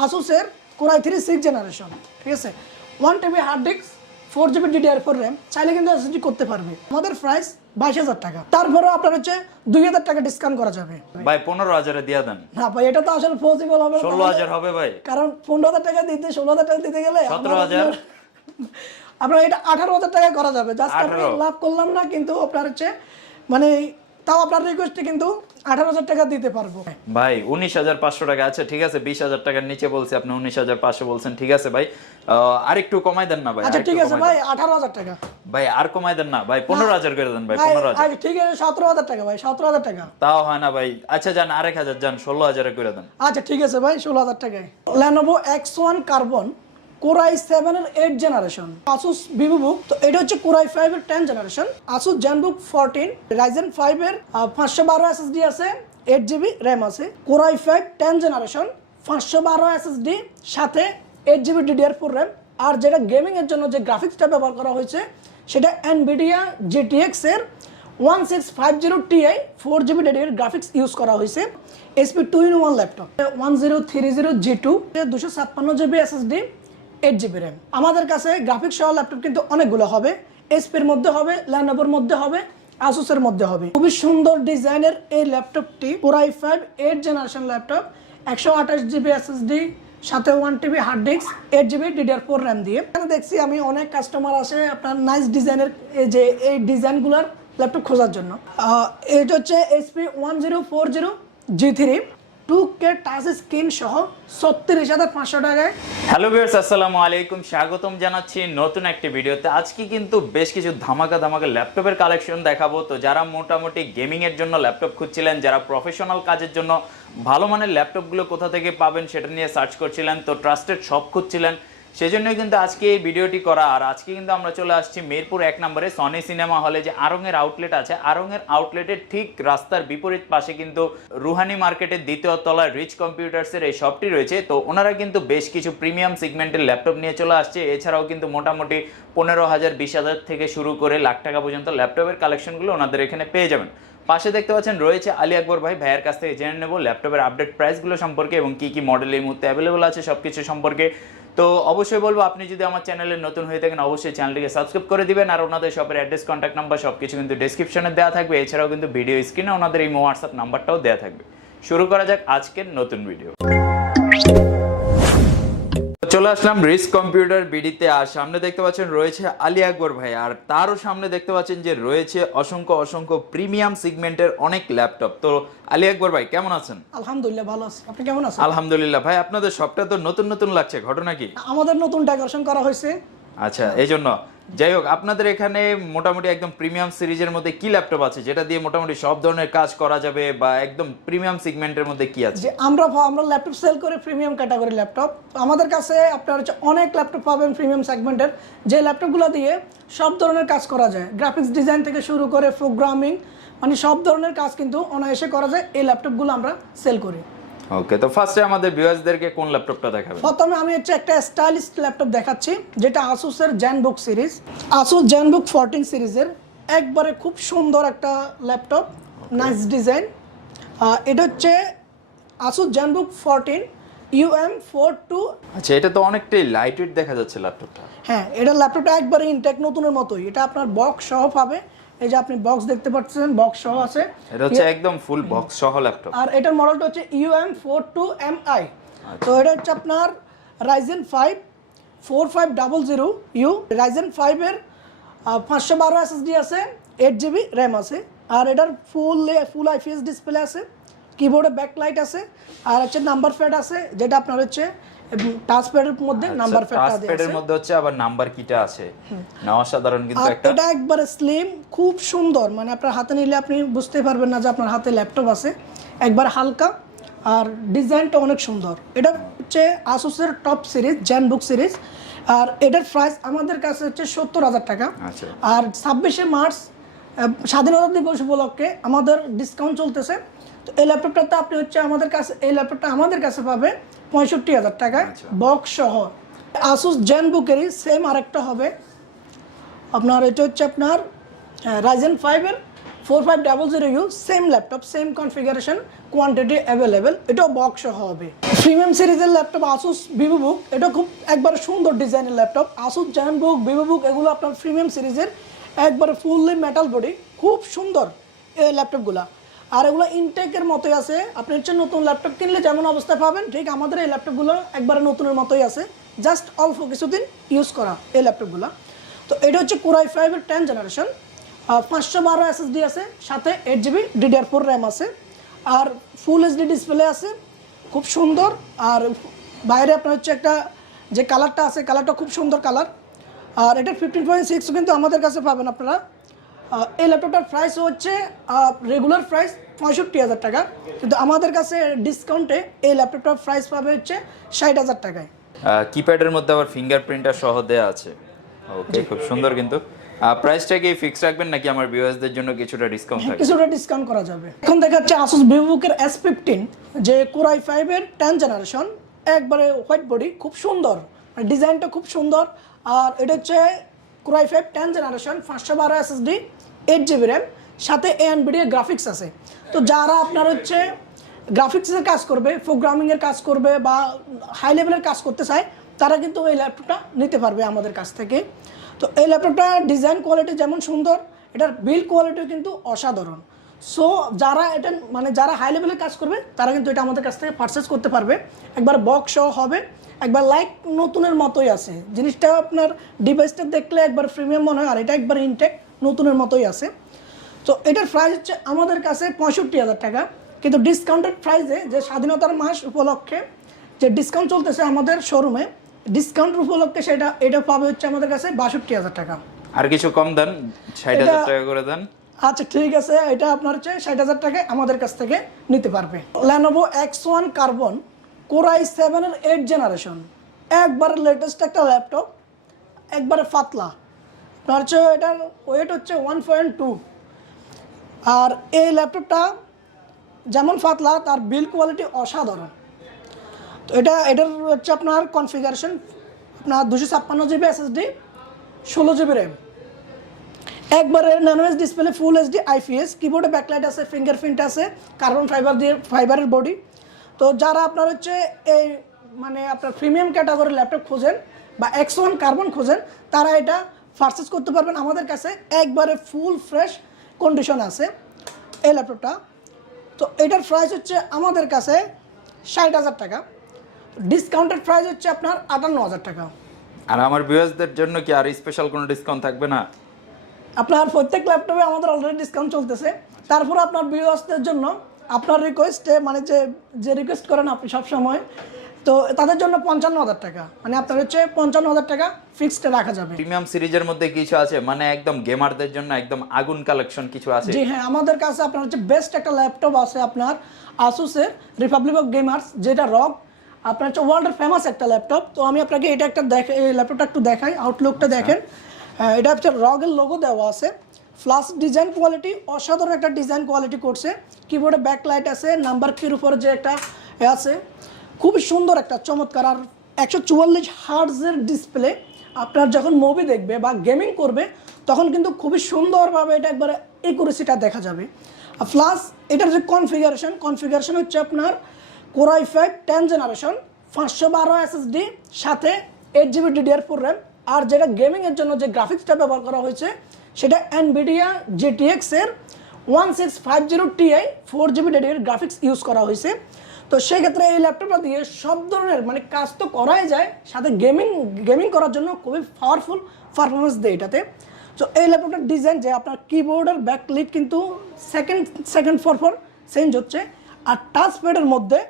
আসুসের core i 3 6 generation, ঠিক আছে। 1 TB hard disk, 4 GB DDR4 RAM, চাইলে কিন্তু এসএসডি করতে পারবে। আমাদের প্রাইস 22,000 টাকা, তারপরেও আপনার হচ্ছে 2,000 টাকা ডিসকাউন্ট করা যাবে। ভাই 15,000 এ দিয়া দেন। না ভাই, এটা তো আসলে পসিবল হবে না। 16,000 হবে ভাই, কারণ 15,000 টাকা দিতে 16,000 টাকা দিতে গেলে 17,000 আপনার এটা 18,000 টাকা করা যাবে। জাস্ট আমি 18 লাভ করলাম না, কিন্তু আপনার হচ্ছে মানে তাও আপনার রিকোয়েস্টে কিন্তু 18,000 টাকা দিতে পারবো। ভাই 19,500 টাকা আছে, ঠিক আছে। 20,000 টাকার নিচে বলছি, আপনি 19,500 বলছেন, ঠিক আছে ভাই। আর একটু কমাই দেন না ভাই। আচ্ছা ঠিক আছে ভাই, 18,000 টাকা ভাই, আর কমাই দেন না ভাই, 15,000 করে দেন ভাই, 15,000। আচ্ছা ঠিক আছে 17,000 টাকা ভাই, 17,000 টাকা তাও হয় না ভাই। আচ্ছা যান 1,000 যান, 16,000 করে দেন। আচ্ছা ঠিক আছে ভাই, 16,000 টাকায় Lenovo X1 Carbon কোরাই 7 এর 8 জেনারেশন, Asus VivoBook। তো এটা হচ্ছে কোরাই 5 এর 10 জেনারেশন, Asus ZenBook 14, Ryzen 5 এর 512 SSD আছে, 8GB RAM আছে। কোরাই 5 10 জেনারেশন, 512 SSD সাথে 8GB DDR4 RAM। আর যেটা গেমিং এর জন্য যে গ্রাফিক্সটা ব্যবহার করা হয়েছে সেটা NVIDIA GTX এর 1650 Ti 4GB dedicated graphics use করা হয়েছে। HP 2-in-1 laptop, 1030G2, 256GB SSD, 8GB RAM। আমাদের কাছে গ্রাফিক্স সহ ল্যাপটপ কিন্তু অনেকগুলো হবে। HP এর মধ্যে হবে, Lenovoর মধ্যে হবে, Asus এর মধ্যে হবে। খুবই সুন্দর ডিজাইনের এই ল্যাপটপটি core i 5 8 generation laptop, 128GB SSD সাথে 1 TB hard disk, 8GB DDR4 RAM দিয়ে। এখানে দেখছি আমি অনেক কাস্টমার আসে আপনার নাইস ডিজাইনের এই ডিজাইনগুলোর ল্যাপটপ খোঁজার জন্য। এটা হচ্ছে HP 1040G3, 2K touch screen সহ 36,500 টাকায়। হ্যালো ভিউয়ার্স, আসসালামু আলাইকুম, স্বাগতম জানাচ্ছি নতুন একটি ভিডিওতে। আজকে কিন্তু বেশ কিছু ধামাকা ল্যাপটপের কালেকশন দেখাবো। তো যারা মোটামুটি গেমিং এর জন্য ল্যাপটপ খুঁজছিলেন, যারা প্রফেশনাল কাজের জন্য ভালো মানের ল্যাপটপগুলো কোথা থেকে পাবেন সেটা নিয়ে সার্চ করছিলেন, তো ট্রাস্টেড শপ খুঁজছিলেন, সেজন্যই কিন্তু আজকে এই ভিডিওটি করা। আর আজকে কিন্তু আমরা চলে আসছি মিরপুর 1 নম্বরে সনি সিনেমা হলে, যে আড়ং-এর আউটলেট আছে। আড়ং-এর আউটলেটের ঠিক রাস্তার বিপরীত পাশে কিন্তু রুহানি মার্কেটের দ্বিতীয় তলায় রিচ কম্পিউটার্সের এই শপটি রয়েছে। তো ওনারা কিন্তু বেশ কিছু প্রিমিয়াম সেগমেন্টের ল্যাপটপ নিয়ে চলে আসছে। এছাড়াও কিন্তু মোটামুটি 15,000 20,000 থেকে শুরু করে লাখ টাকা পর্যন্ত ল্যাপটপের কালেকশনগুলো ওনাদের এখানে পেয়ে যাবেন। পাশে দেখতে পাচ্ছেন রয়েছে আলী আকবর ভাই, ভাইয়ের কাছ থেকে জেনে নেব ল্যাপটপের আপডেট প্রাইসগুলো সম্পর্কে এবং কি কি মডেল এই মুহূর্তে অ্যাভেলেবল আছে সবকিছু সম্পর্কে। তো অবশ্যই বলবো, আপনি যদি আমার চ্যানেলে নতুন হয়ে থাকেন অবশ্যই চ্যানেলটিকে সাবস্ক্রাইব করে দিবেন। আর ওনাদের শপের অ্যাড্রেস, কন্ট্যাক্ট নাম্বার সবকিছু কিন্তু ডেসক্রিপশনে দেওয়া থাকবে। এছাড়াও কিন্তু ভিডিও স্ক্রিনে ওনাদের এই হোয়াটসঅ্যাপ নাম্বারটাও দেওয়া থাকবে। শুরু করা যাক আজকের নতুন ভিডিও। চলে আসলাম রিচ কম্পিউটার বিডিতে। আর সামনে দেখতে পাচ্ছেন রয়েছে আলী আকবর ভাই, আর তারও সামনে দেখতে পাচ্ছেন যে রয়েছে অসংখ্য প্রিমিয়াম সেগমেন্টের অনেক ল্যাপটপ। তো আলী আকবর ভাই কেমন আছেন? আলহামদুলিল্লাহ ভালো আছি, আপনি কেমন আছেন? আলহামদুলিল্লাহ ভাই, আপনাদের শপটা তো নতুন লাগছে, ঘটনা কি? আমাদের নতুন ডেকোরেশন করা হয়েছে। আচ্ছা, এই জন্য। যাই হোক, আপনাদের এখানে মোটামুটি একদম প্রিমিয়াম সিরিজের মধ্যে কি ল্যাপটপ আছে যেটা দিয়ে মোটামুটি সব ধরনের কাজ করা যাবে, বা একদম প্রিমিয়াম সেগমেন্টের মধ্যে কি আছে? যে আমরা ল্যাপটপ সেল করে প্রিমিয়াম ক্যাটাগরি ল্যাপটপ। আমাদের কাছে আপনার হচ্ছে অনেক ল্যাপটপ পাবেন প্রিমিয়াম সেগমেন্টের, যে ল্যাপটপগুলো দিয়ে সব ধরনের কাজ করা যায়। গ্রাফিক্স ডিজাইন থেকে শুরু করে প্রোগ্রামিং, মানে সব ধরনের কাজ কিন্তু অনায়াসে করা যায়। এই ল্যাপটপগুলো আমরা সেল করি। ওকে, তো ফার্স্টে আমাদের ভিউয়ার্সদেরকে কোন ল্যাপটপটা দেখাবেন? প্রথমে আমি হচ্ছে একটা স্টাইলিশ ল্যাপটপ দেখাচ্ছি, যেটা Asus এর ZenBook সিরিজ, Asus ZenBook 14 সিরিজের একবারে খুব সুন্দর একটা ল্যাপটপ, নাইস ডিজাইন। এটা হচ্ছে Asus ZenBook 14 UM42। আচ্ছা, এটা তো অনেকটাই লাইট ওয়েট দেখা যাচ্ছে ল্যাপটপটা। হ্যাঁ, এটা ল্যাপটপটা একবারে ইনটেক নতুনের মতোই। এটা আপনার বক্স সহ পাবে, এই যে আপনি বক্স দেখতে পাচ্ছেন, বক্স সহ আছে। এটা হচ্ছে একদম ফুল বক্স সহ ল্যাপটপ। আর এটার মডেলটা হচ্ছে UM42MI। তো এটা হচ্ছে আপনার Ryzen 5 4500U, Ryzen 5 এর 512 SSD আছে, 8GB RAM আছে। আর এটার ফুল IPS ডিসপ্লে আছে, কিবোর্ডে ব্যাকলাইট আছে, আর হচ্ছে নাম্বার প্যাড আছে, যেটা আপনার হচ্ছে টাচ প্যাডের মধ্যে নাম্বার প্যাডটা আছে। টাচ প্যাডের মধ্যে হচ্ছে আবার নাম্বার কিটা আছে, না অসাধারণ কিন্তু একটা। এটা একবারে স্লিম, খুব সুন্দর, মানে আপনার হাতে নিলে আপনি বুঝতে পারবেন না যে আপনার হাতে ল্যাপটপ আছে। একবার হালকা, আর ডিজাইনটা অনেক সুন্দর। এটা হচ্ছে Asus এর টপ সিরিজ ZenBook সিরিজ। আর এটার প্রাইস আমাদের কাছে হচ্ছে 70,000 টাকা। আর 26শে মার্চ স্বাধীনতা দিবস উপলক্ষে আমাদের ডিসকাউন্ট চলতেছে। তো এই ল্যাপটপটাতে আপনি হচ্ছে আমাদের কাছে পাবে 65,000 টাকায় বক্স সহ। Asus ZenBook এরই সেম আরেকটা হবে আপনার, এটা হচ্ছে আপনার Ryzen 5 এর 4500U same laptop, same configuration, quantity available, এটাও বক্স হবে। প্রিমিয়াম সিরিজের ল্যাপটপ আসুস ভিভোবুক, এটা খুব একবারে সুন্দর ডিজাইনের ল্যাপটপ। আসুস জ্যানবুক, ভিভোবুক এগুলো আপনার প্রিমিয়াম সিরিজের, একবারে ফুললি মেটাল বডি, খুব সুন্দর এই ল্যাপটপগুলো। আর এগুলো ইনটেকের মতোই আছে, আপনি হচ্ছে নতুন ল্যাপটপ কিনলে যেমন অবস্থায় পাবেন ঠিক আমাদের এই ল্যাপটপগুলো একবারে নতুনের মতোই আছে, জাস্ট অল্প কিছুদিন ইউজ করা এই ল্যাপটপগুলো। তো এটা হচ্ছে Core i5 এর 10 জেনারেশন, 512 SSD আছে, সাথে 8GB DDR4 র্যাম আছে, আর ফুল এইচডি ডিসপ্লে আছে, খুব সুন্দর। আর বাইরে আপনার হচ্ছে একটা যে কালারটা আছে, কালারটা খুব সুন্দর কালার। আর এটা 15.6 কিন্তু আমাদের কাছে পাবেন আপনারা। এই ল্যাপটপটার প্রাইস হচ্ছে রেগুলার প্রাইস 65,000 টাকা, কিন্তু আমাদের কাছে ডিসকাউন্টে এই ল্যাপটপটার প্রাইস পাবে হচ্ছে 60,000 টাকায়। কিপ্যাডের মধ্যে আবার ফিঙ্গারপ্রিন্টটা সহ দেয়া আছে। ওকে, খুব সুন্দর। কিন্তু প্রাইসটা কি ফিক্স রাখবেন নাকি আমার ভিউয়ার্সদের জন্য কিছুটা ডিসকাউন্ট থাকবে? কিছুটা ডিসকাউন্ট করা যাবে। এখন দেখাচ্ছে Asus VivoBook এর S15, যে Core i5 এর 10 জেনারেশন, একবারে হোয়াইট বডি, খুব সুন্দর, ডিজাইনটা খুব সুন্দর। আর এটা হচ্ছে Core i5 10 generation, 512 SSD, 8GB RAM, সাথে NVIDIA গ্রাফিক্স আছে। তো যারা আপনার হচ্ছে গ্রাফিক্সের কাজ করবে, প্রোগ্রামিংয়ের কাজ করবে বা হাই লেভেলের কাজ করতে চায়, তারা কিন্তু এই ল্যাপটপটা নিতে পারবে আমাদের কাছ থেকে। তো এই ল্যাপটপটা ডিজাইন কোয়ালিটি যেমন সুন্দর, এটার বিল্ড কোয়ালিটিও কিন্তু অসাধারণ। সো যারা এটা মানে যারা হাই লেভেলের কাজ করবে তারা কিন্তু এটা আমাদের কাছ থেকে পারচেস করতে পারবে। একবার বক্স সহ হবে, একবার লাইক নতুনের মতোই আছে জিনিসটা। আপনার ডিভাইসটা দেখলে একবার প্রিমিয়াম মনে হয়, আর এটা একবার ইনটেক নতুনের মতোই আছে। তো এটার প্রাইস হচ্ছে আমাদের কাছে 65,000 টাকা, কিন্তু ডিসকাউন্টেড প্রাইসে, যে স্বাধীনতার মাস উপলক্ষে যে ডিসকাউন্ট চলতেছে আমাদের শোরুমে, ডিসকাউন্ট উপলক্ষে এটা পাবে হচ্ছে আমাদের কাছে 62,000 টাকা। আর কিছু কম দেন, 60,000 টাকা করে দেন। আচ্ছা ঠিক আছে, এটা আপনার হচ্ছে 60,000 টাকায় আমাদের কাছ থেকে নিতে পারবে। Lenovo X1 Carbon Core i7 এর 8 জেনারেশন, একবারে লেটেস্ট একটা ল্যাপটপ, একবারে পাতলা। আপনার হচ্ছে এটার ওয়েট হচ্ছে 1.2। আর এই ল্যাপটপটা যেমন পাতলা, তার বিল্ড কোয়ালিটি অসাধারণ। তো এটার হচ্ছে আপনার কনফিগারেশন, আপনার 256GB SSD, 16GB র্যাম, একবারে nano S display, full HD IPS, কিবোর্ডে ব্যাকলাইট আছে, ফিঙ্গারপ্রিন্ট আছে, কার্বন ফাইবারের বডি। তো যারা আপনার হচ্ছে এই মানে আপনার প্রিমিয়াম ক্যাটাগরির ল্যাপটপ খোঁজেন বা X1 কার্বন খোঁজেন, তারা এটা পারচেস করতে পারবেন আমাদের কাছে। একবারে ফুল ফ্রেশ কন্ডিশন আছে এই ল্যাপটপটা। তো এটার প্রাইস হচ্ছে আমাদের কাছে 60,000 টাকা, ডিসকাউন্টেড প্রাইস হচ্ছে আপনার 58,000 টাকা। আর আমার ভিউয়ার্সদের জন্য কি আর স্পেশাল কোনো ডিসকাউন্ট থাকবে না? আপনার প্রত্যেক ল্যাপটপে আমাদের অলরেডি ডিসকাউন্ট চলতেছে। তারপর আপনার ভিউয়ার্সদের জন্য আপনার রিকোয়েস্টে, মানে যে রিকোয়েস্ট করেন আপনি সবসময়, তো তাদের জন্য 55,000 টাকা, মানে আপনার হচ্ছে 55,000 টাকা ফিক্সড রাখা যাবে। প্রিমিয়াম সিরিজের মধ্যে কিছু আছে, মানে একদম গেমারদের জন্য একদম আগুন কালেকশন কিছু আছে? জি হ্যাঁ, আমাদের কাছে আপনার হচ্ছে বেস্ট একটা ল্যাপটপ আছে আপনার আসুসের রিপাবলিক অফ গেমার্স, যেটা রগ, আপনার হচ্ছে ওয়ার্ল্ডের ফেমাস একটা ল্যাপটপ। তো আমি আপনাকে এটা একটা এই ল্যাপটপটা একটু দেখাই, আউটলুকটা দেখেন। এটা হচ্ছে রগের লোগো দেওয়া আছে, ফ্লাশ ডিজাইন কোয়ালিটি, অসাধারণ একটা ডিজাইন কোয়ালিটি করছে। কিবোর্ডে ব্যাকলাইট আছে, নাম্বার কির উপরে যে একটা আছে, খুবই সুন্দর একটা চমৎকার। আর 144 হার্টজের ডিসপ্লে, আপনার যখন মুভি দেখবে বা গেমিং করবে তখন কিন্তু খুবই সুন্দরভাবে এটা একবারে একুরেসিটা দেখা যাবে। আর প্লাস এটার যে কনফিগারেশন হচ্ছে আপনার Core i5 10 জেনারেশন, 512 SSD, সাথে 8GB DDR4 র্যাম। আর যেটা গেমিংয়ের জন্য যে গ্রাফিক্সটা ব্যবহার করা হয়েছে সেটা NVIDIA GTX এর 1650 Ti 4GB dedicated graphics use করা হয়েছে। তো সেক্ষেত্রে এই ল্যাপটপটা দিয়ে সব ধরনের মানে কাজ তো করাই যায়, সাথে গেমিং করার জন্য খুবই পাওয়ারফুল পারফরমেন্স দেয় এটাতে। তো এই ল্যাপটপটার ডিজাইন, যে আপনার কিবোর্ডের ব্যাকলিট কিন্তু সেকেন্ড ফর চেঞ্জ হচ্ছে, আর টাচ প্যাডের মধ্যে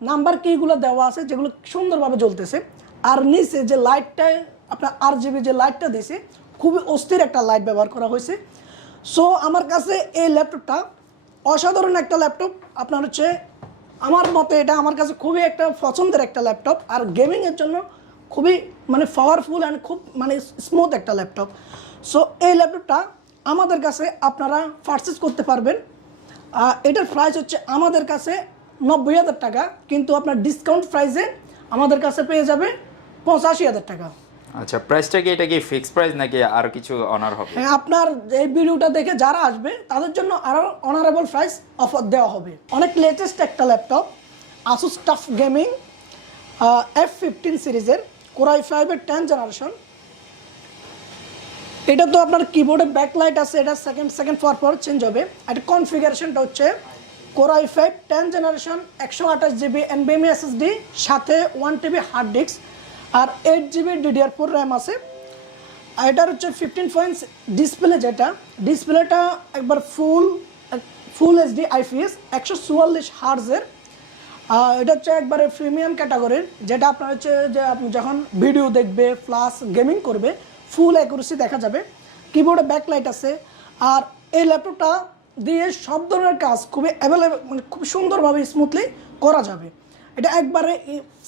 নাম্বার কিগুলো দেওয়া আছে যেগুলো সুন্দরভাবে জ্বলতেছে। আর নিচে যে লাইটটা আপনার RGB যে লাইটটা দিয়েছে, খুবই অস্থির একটা লাইট ব্যবহার করা হয়েছে। সো আমার কাছে এই ল্যাপটপটা অসাধারণ একটা ল্যাপটপ। আপনার হচ্ছে আমার মতে এটা আমার কাছে খুবই একটা পছন্দের একটা ল্যাপটপ, আর গেমিংয়ের জন্য খুবই মানে পাওয়ারফুল অ্যান্ড খুব মানে স্মুথ একটা ল্যাপটপ। সো এই ল্যাপটপটা আমাদের কাছে আপনারা পারচেস করতে পারবেন। এটার প্রাইস হচ্ছে আমাদের কাছে 90,000 টাকা, কিন্তু আপনার ডিসকাউন্ট প্রাইসে আমাদের কাছে পেয়ে যাবে 85,000 টাকা। আচ্ছা, প্রাইসটা কি এটা কি ফিক্সড প্রাইস নাকি আর কিছু অনার হবে? হ্যাঁ, আপনার এই ভিডিওটা দেখে যারা আসবে তাদের জন্য আরো অনারেবল প্রাইস অফার দেওয়া হবে। অনেক লেটেস্ট একটা laptop Asus tough gaming F15 সিরিজের Core i5 এর 10th জেনারেশন। এটা তো আপনার কিবোর্ডে ব্যাকলাইট আছে, এটা সেকেন্ড পর চেঞ্জ হবে। এটা কনফিগারেশনটা হচ্ছে Core i5 10th generation 128GB NVMe SSD সাথে 1TB হার্ড ডিস্ক আর 8GB DDR4 র্যাম আছে। আর এটার হচ্ছে 15 পয়েন্টস ডিসপ্লে, যেটা ডিসপ্লেটা একবার ফুল HD IPS 144 হার্জের। এটা হচ্ছে একবারে প্রিমিয়াম ক্যাটাগরির, যেটা আপনার হচ্ছে যে আপনি যখন ভিডিও দেখবে প্লাস গেমিং করবে ফুল অ্যাকুরেসি দেখা যাবে। কিবোর্ডে ব্যাকলাইট আছে আর এই ল্যাপটপটা দিয়ে সব ধরনের কাজ খুবই অ্যাভেলেবল, মানে খুব সুন্দরভাবে স্মুথলি করা যাবে। এটা একবারে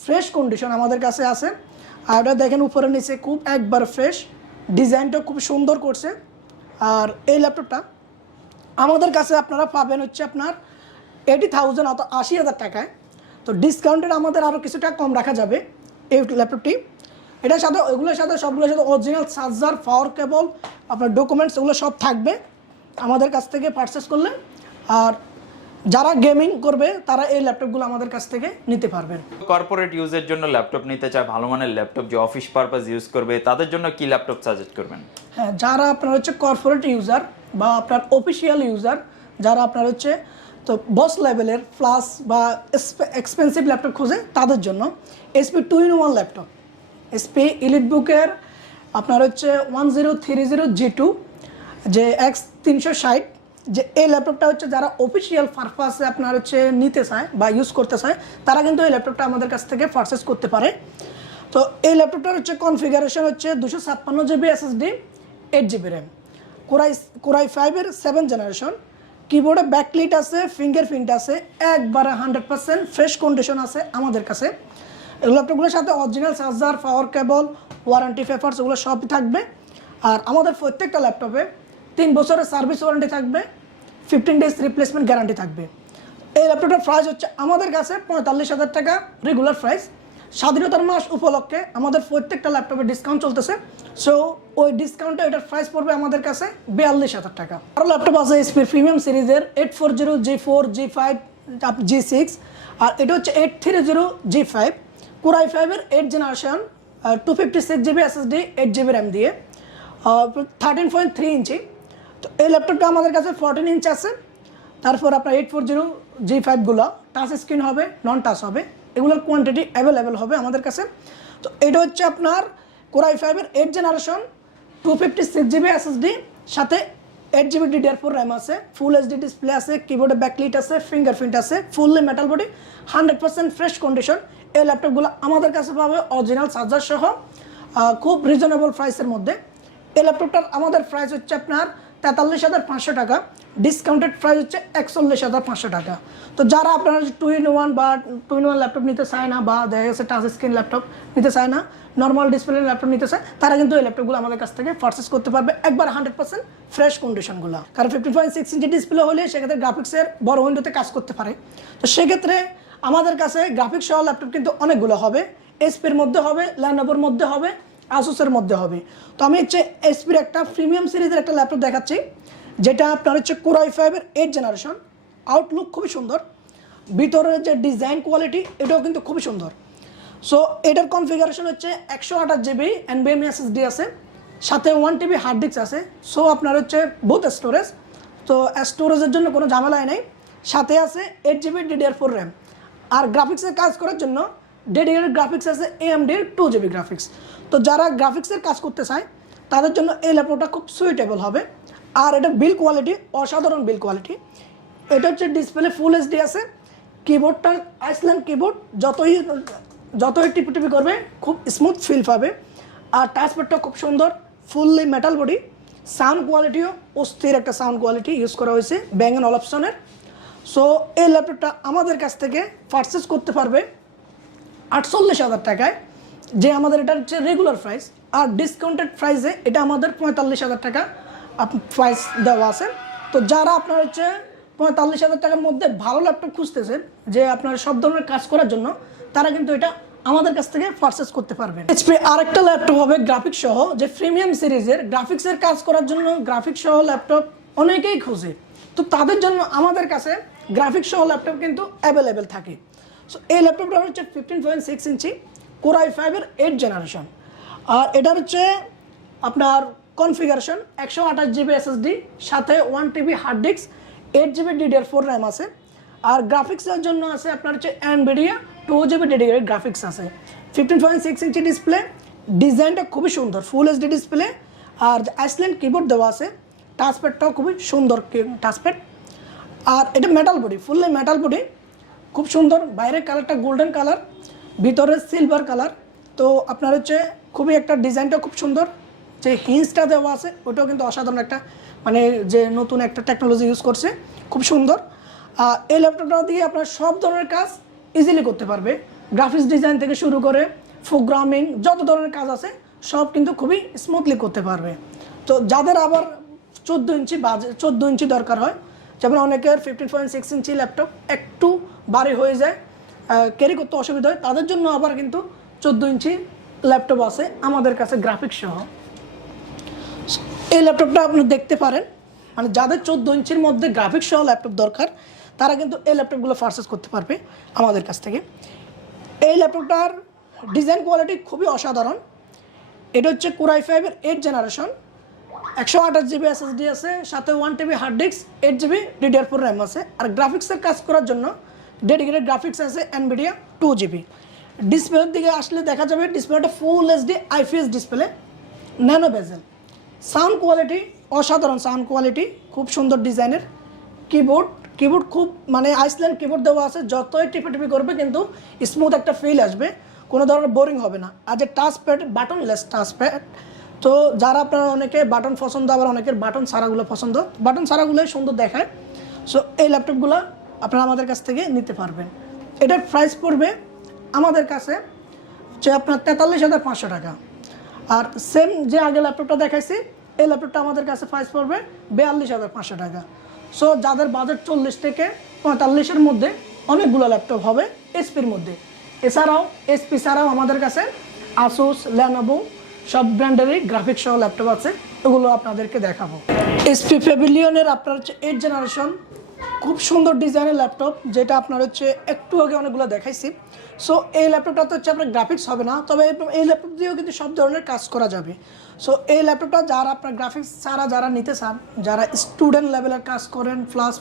ফ্রেশ কন্ডিশন আমাদের কাছে আছে। আর এটা দেখেন উপরে নিচে খুব একবার ফ্রেশ, ডিজাইনটা খুব সুন্দর করছে। আর এই ল্যাপটপটা আমাদের কাছে আপনারা পাবেন হচ্ছে আপনার 80,000 অর্থাৎ 80,000 টাকায়। তো ডিসকাউন্টেড আমাদের আরও কিছুটা কম রাখা যাবে এই ল্যাপটপটি। এটার সাথে ওইগুলোর সাথে সবগুলোর সাথে অরিজিনাল চার্জার, পাওয়ার কেবল, আপনার ডকুমেন্টস এগুলো সব থাকবে আমাদের কাছ থেকে পারচেস করলে। আর যারা গেমিং করবে তারা এই ল্যাপটপগুলো আমাদের কাছ থেকে নিতে পারবেন। কর্পোরেট ইউজের জন্য ল্যাপটপ নিতে চায়, ভালো মানের ল্যাপটপ যে অফিস পারপাস ইউজ করবে, তাদের জন্য কি ল্যাপটপ সাজেস্ট করবেন? হ্যাঁ, যারা আপনার হচ্ছে কর্পোরেট ইউজার বা আপনার অফিসিয়াল ইউজার, যারা আপনার হচ্ছে তো বস লেভেলের প্লাস বা এক্সপেন্সিভ ল্যাপটপ খোঁজে তাদের জন্য HP 2-in-1 ল্যাপটপ, HP EliteBook-এর আপনার হচ্ছে 1030G2 যে X360, যে এই ল্যাপটপটা হচ্ছে যারা অফিসিয়াল পারপাসে আপনার হচ্ছে নিতে চায় বা ইউজ করতে চায় তারা কিন্তু এই ল্যাপটপটা আমাদের কাছ থেকে পারচেস করতে পারে। তো এই ল্যাপটপটার হচ্ছে কনফিগারেশন হচ্ছে 256GB SSD 8GB RAM, Core i5 এর 7th জেনারেশন। কিবোর্ডে ব্যাকলাইট আছে, ফিঙ্গারপ্রিন্ট আছে, একবারে 100% ফ্রেশ কন্ডিশন আছে আমাদের কাছে। এই ল্যাপটপগুলোর সাথে অরিজিনাল চার্জার, পাওয়ার কেবল, ওয়ারেন্টি পেপারস এগুলো সবই থাকবে। আর আমাদের প্রত্যেকটা ল্যাপটপে 3 বছরের সার্ভিস ওয়ারেন্টি থাকবে, 15 ডেজ রিপ্লেসমেন্ট গ্যারান্টি থাকবে। এই ল্যাপটপটার প্রাইস হচ্ছে আমাদের কাছে 45,000 টাকা রেগুলার প্রাইস। স্বাধীনতার মাস উপলক্ষে আমাদের প্রত্যেকটা ল্যাপটপে ডিসকাউন্ট চলতেছে, সো ওই ডিসকাউন্টে এটার প্রাইস পড়বে আমাদের কাছে 42,000 টাকা। আরও ল্যাপটপ আছে HP প্রিমিয়াম সিরিজের 840, G4, G5, G6, আর এটা হচ্ছে 830G5 Core i5 এর 8th generation 256GB SSD 8GB RAM দিয়ে 13.3 ইঞ্চি। তো এই ল্যাপটপটা আমাদের কাছে 14 ইঞ্চ আছে। তারপর আপনার 840G5গুলো টাচ স্ক্রিন হবে, নন টাচ হবে, এগুলোর কোয়ান্টিটি অ্যাভেলেবেল হবে আমাদের কাছে। তো এটা হচ্ছে আপনার Core i5 এর 8th জেনারেশন 256GB SSD সাথে 8GB DDR4 র্যাম আছে, ফুল HD ডিসপ্লে আছে, কিবোর্ডে ব্যাকলাইট আছে, ফিঙ্গারপ্রিন্ট আছে, fully metal body, 100% fresh condition. এই ল্যাপটপগুলো আমাদের কাছে পাবে অরিজিনাল চার্জার সহ খুব রিজনেবল প্রাইসের মধ্যে। এই ল্যাপটপটার আমাদের প্রাইস হচ্ছে আপনার 43,500 টাকা, ডিসকাউন্টেড প্রাইস হচ্ছে 41,500 টাকা। তো যারা আপনারা 2-in-1 বা 2-in-1 ল্যাপটপ নিতে চায় না বা দেখা গেছে টাচ স্ক্রিন ল্যাপটপ নিতে চায় না, নর্মাল ডিসপ্লে ল্যাপটপ নিতে চায়, তারা কিন্তু এই ল্যাপটপগুলো আমাদের কাছ থেকে পারচেস করতে পারবে একবার 100% ফ্রেশ কন্ডিশনগুলো। কারণ 15.6 ইঞ্চি ডিসপ্লে হলে সেক্ষেত্রে গ্রাফিক্সের বড় উইন্ডোতে কাজ করতে পারে। তো সেক্ষেত্রে আমাদের কাছে গ্রাফিক্স সহ ল্যাপটপ কিন্তু অনেকগুলো হবে, HP-র মধ্যে হবে, Lenovoর মধ্যে হবে, Asus-এর মধ্যে হবে। তো আমি হচ্ছে HP-র একটা প্রিমিয়াম সিরিজের একটা ল্যাপটপ দেখাচ্ছি, যেটা আপনার হচ্ছে Core i5 এর 8th জেনারেশন। আউটলুক খুবই সুন্দর, ভিতরের যে ডিজাইন কোয়ালিটি এটাও কিন্তু খুবই সুন্দর। সো এটার কনফিগারেশন হচ্ছে 128GB NVMe SSD আছে, সাথে 1TB হার্ড ডিস্ক আছে। সো আপনার হচ্ছে বহুত স্টোরেজ, তো স্টোরেজের জন্য কোনো ঝামেলাই নেই। সাথে আছে 8GB DDR4 র্যাম। আর গ্রাফিক্সের কাজ করার জন্য ডেডিকেটেড গ্রাফিক্স আছে AMD-র 2GB গ্রাফিক্স। তো যারা গ্রাফিক্সের কাজ করতে চায় তাদের জন্য এই ল্যাপটপটা খুব সুইটেবল হবে। আর এটার বিল কোয়ালিটি অসাধারণ বিল কোয়ালিটি। এটা হচ্ছে ডিসপ্লে ফুল HD আছে, কিবোর্ডটা আইসল্যান্ড কিবোর্ড, যতই টিপি করবে খুব স্মুথ ফিল পাবে। আর টাচপ্যাডটা খুব সুন্দর, ফুললি মেটাল বডি, সাউন্ড কোয়ালিটিও অস্থির একটা সাউন্ড কোয়ালিটি ইউজ করা হয়েছে Bang & Olufsen'ের। সো এই ল্যাপটপটা আমাদের কাছ থেকে পারচেস করতে পারবে 48,000 টাকায়, যে আমাদের এটা হচ্ছে রেগুলার প্রাইস। আর ডিসকাউন্টেড প্রাইসে এটা আমাদের 45,000 টাকা প্রাইস দেওয়া আছে। তো যারা আপনার হচ্ছে 45,000 টাকার মধ্যে ভালো ল্যাপটপ খুঁজতেছেন, যে আপনার সব ধরনের কাজ করার জন্য, তারা কিন্তু এটা আমাদের কাছ থেকে পারচেস করতে পারবেন। এইচপি আরেকটা ল্যাপটপ হবে গ্রাফিক্স সহ, যে প্রিমিয়াম সিরিজের গ্রাফিক্সের কাজ করার জন্য গ্রাফিক্স সহ ল্যাপটপ অনেকেই খোঁজে, তো তাদের জন্য আমাদের কাছে গ্রাফিক্স সহ ল্যাপটপ কিন্তু অ্যাভেলেবেল থাকে। সো এই ল্যাপটপটা হচ্ছে 15.6 ইঞ্চি Core i5-এর 8th জেনারেশন, আর এটার হচ্ছে আপনার কনফিগারেশন 128 জিবি SSD, সাথে 1 TB hard disk, 8 GB DDR4 RAM আছে। আর গ্রাফিক্সের জন্য আছে আপনার হচ্ছে NVIDIA 2 GB ডেডিকেটেড গ্রাফিক্স আছে। 15.6 ইঞ্চি ডিসপ্লে, ডিজাইনটা খুবই সুন্দর, ফুল HD ডিসপ্লে, আর আইসল্যান্ড কিবোর্ড দেওয়া আছে, টাচপ্যাডটাও খুবই সুন্দর টাচপ্যাড। আর এটা metal body, fully metal body, খুব সুন্দর। বাইরের কালারটা গোল্ডেন কালার, ভিতরে সিলভার কালার। তো আপনার হচ্ছে খুবই একটা ডিজাইনটা খুব সুন্দর, যে হিন্সটা দেওয়া আছে ওটাও কিন্তু অসাধারণ একটা, মানে যে নতুন একটা টেকনোলজি ইউজ করছে, খুব সুন্দর। এই ল্যাপটপটা দিয়ে আপনার সব ধরনের কাজ ইজিলি করতে পারবে, গ্রাফিক্স ডিজাইন থেকে শুরু করে প্রোগ্রামিং, যত ধরনের কাজ আছে সব কিন্তু খুবই স্মুথলি করতে পারবে। তো যাদের আবার 14 ইঞ্চি দরকার হয়, যেমন অনেকের 15.6 ইঞ্চি ল্যাপটপ একটু ভারী হয়ে যায়, ক্যারি করতে অসুবিধা হয়, তাদের জন্য আবার কিন্তু 14 ইঞ্চি ল্যাপটপ আছে আমাদের কাছে গ্রাফিক্স সহ। এই ল্যাপটপটা আপনি দেখতে পারেন, মানে যাদের 14 ইঞ্চির মধ্যে গ্রাফিক্স সহ ল্যাপটপ দরকার তারা কিন্তু এই ল্যাপটপগুলো পারচেস করতে পারবে আমাদের কাছ থেকে। এই ল্যাপটপটার ডিজাইন কোয়ালিটি খুবই অসাধারণ। এটা হচ্ছে Core i5-এর 8th জেনারেশন, 128 জিবি SSD আছে, সাথে 1 TB hard disk, 8 GB DDR4 RAM আছে। আর গ্রাফিক্সের কাজ করার জন্য ডেডিকেটেড গ্রাফিক্স আছে NVIDIA 2 GB। ডিসপ্লের দিকে আসলে দেখা যাবে ডিসপ্লেটা ফুল HD IPS ডিসপ্লে, ন্যানো বেজেল। সাউন্ড কোয়ালিটি অসাধারণ, সাউন্ড কোয়ালিটি খুব সুন্দর ডিজাইনের। কিবোর্ড খুব মানে আইসল্যান্ড কিবোর্ড দেওয়া আছে, যতই টিপি করবে কিন্তু স্মুথ একটা ফিল আসবে, কোনো ধরনের বোরিং হবে না। আর যে টাচপ্যাড, বাটনলেস টাচপ্যাড, তো যারা আপনারা অনেকে বাটন পছন্দ, আবার অনেকের বাটন ছাড়াগুলো পছন্দ, বাটন ছাড়াগুলোই সুন্দর দেখায়। সো এই ল্যাপটপগুলো আপনারা আমাদের কাছ থেকে নিতে পারবেন। এটার প্রাইস পড়বে আমাদের কাছে যে আপনার 43,500 টাকা। আর সেম যে আগে ল্যাপটপটা দেখাইছি, এই ল্যাপটপটা আমাদের কাছে প্রাইস পড়বে 42,500 টাকা। সো যাদের বাজেট 40 থেকে 45-এর মধ্যে অনেকগুলো ল্যাপটপ হবে এইচপির মধ্যে। এছাড়াও এইচপি ছাড়াও আমাদের কাছে আসুস, লেনোভো সব ব্র্যান্ডেরই গ্রাফিক্স সহ ল্যাপটপ আছে, এগুলো আপনাদেরকে দেখাবো। এইচপি প্যাভিলিয়নের আপনার হচ্ছে 8th জেনারেশন, খুব সুন্দর ডিজাইনের ল্যাপটপ, যেটা আপনার হচ্ছে একটু আগে অনেকগুলো দেখাইছি। সো এই ল্যাপটপটা তো হচ্ছে আপনার গ্রাফিক্স হবে না, তবে এই ল্যাপটপ দিয়েও কিন্তু সব ধরনের কাজ করা যাবে। সো এই ল্যাপটপটা যারা আপনার গ্রাফিক্স ছাড়া যারা নিতে চান, যারা স্টুডেন্ট লেভেলের কাজ করেন প্লাস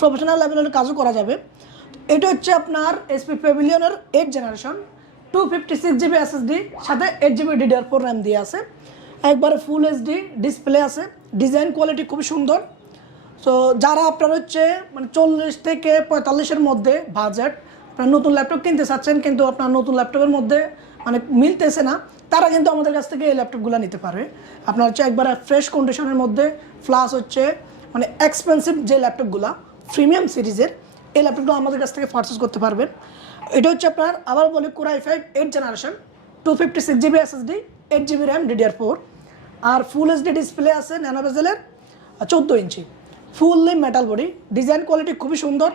প্রফেশনাল লেভেলের কাজও করা যাবে, এটা হচ্ছে আপনার এইচপি প্যাভিলিয়নের 8th জেনারেশন, 256 জিবি SSD, সাথে 8 GB DDR4 র্যাম দিয়ে আছে, একবারে ফুল HD ডিসপ্লে আছে, ডিজাইন কোয়ালিটি খুবই সুন্দর। সো যারা আপনার হচ্ছে মানে 40 থেকে 45-এর মধ্যে বাজেট, আপনার নতুন ল্যাপটপ কিনতে চাচ্ছেন কিন্তু আপনার নতুন ল্যাপটপের মধ্যে মানে মিলতেছে না, তারা কিন্তু আমাদের কাছ থেকে এই ল্যাপটপগুলো নিতে পারবে। আপনার হচ্ছে একবারে ফ্রেশ কন্ডিশনের মধ্যে, প্লাস হচ্ছে মানে এক্সপেন্সিভ যে ল্যাপটপগুলো প্রিমিয়াম সিরিজের, এই ল্যাপটপগুলো আমাদের কাছ থেকে পারচেস করতে পারবেন। এটা হচ্ছে আপনার আবার বলি Core i5 8th generation, 256 GB SSD, 8 GB RAM, DDR4, আর ফুল HD ডিসপ্লে আছে, ন্যানো বেজেলের, 14 inch, fully metal body, design quality খুবই সুন্দর।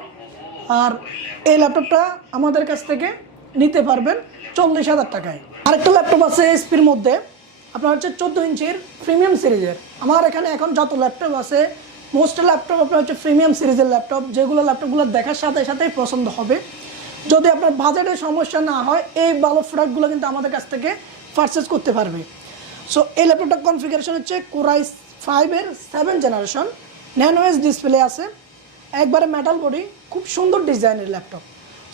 আর এই ল্যাপটপটা আমাদের কাছ থেকে নিতে পারবেন 40,000 টাকায়। আরেকটা ল্যাপটপ আছে এইচপির মধ্যে, আপনার হচ্ছে 14 ইঞ্চির প্রিমিয়াম সিরিজের। আমার এখানে এখন যত ল্যাপটপ আছে মোস্ট ল্যাপটপ আপনার হচ্ছে প্রিমিয়াম সিরিজের ল্যাপটপ, যেগুলো ল্যাপটপগুলো দেখার সাথে সাথেই পছন্দ হবে। যদি আপনার বাজেটের সমস্যা না হয়, এই ভালো প্রোডাক্টগুলো কিন্তু আমাদের কাছ থেকে পারচেস করতে পারবে। সো এই ল্যাপটপটার কনফিগারেশন হচ্ছে Core i5-এর 7th generation, nano edge display আছে, একবারে মেটাল বডি, খুব সুন্দর ডিজাইনের ল্যাপটপ।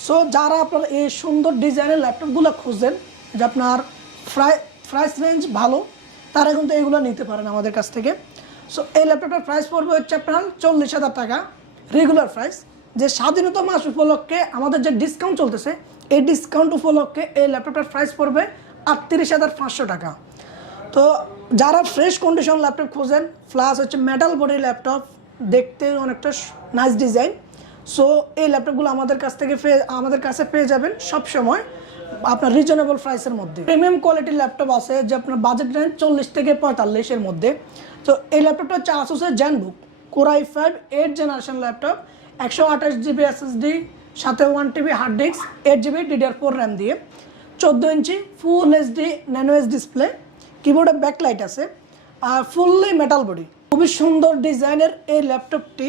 সো যারা আপনার এই সুন্দর ডিজাইনের ল্যাপটপগুলো খুঁজছেন, যে আপনার প্রাইস রেঞ্জ ভালো, তারা কিন্তু এইগুলো নিতে পারেন আমাদের কাছ থেকে। সো এই ল্যাপটপটার প্রাইস পড়বে হচ্ছে আপনার 40,000 টাকা রেগুলার প্রাইস। যে স্বাধীনতা মাস উপলক্ষে আমাদের যে ডিসকাউন্ট চলতেছে, এই ডিসকাউন্ট উপলক্ষে এই ল্যাপটপটার প্রাইস পড়বে 38,500 টাকা। তো যারা ফ্রেশ কন্ডিশন ল্যাপটপ খোঁজেন, প্লাস হচ্ছে মেটাল বডি ল্যাপটপ, দেখতে অনেকটা নাইস ডিজাইন, সো এই ল্যাপটপগুলো আমাদের কাছে পেয়ে যাবেন সব সময় আপনার রিজনেবল প্রাইসের মধ্যে। প্রিমিয়াম কোয়ালিটির ল্যাপটপ আছে যে আপনার বাজেট রেঞ্জ 40 থেকে 45-এর মধ্যে। তো এই ল্যাপটপটা হচ্ছে আসুসের ZenBook Core i5 8th generation laptop, 128 GB SSD, সাথে 1 TB hard disk, 8 GB DDR4 RAM দিয়ে। 14 inch full HD nano S display, কিবোর্ডে ব্যাকলাইট আছে আর ফুললি মেটাল বডি। খুবই সুন্দর ডিজাইনের এই ল্যাপটপটি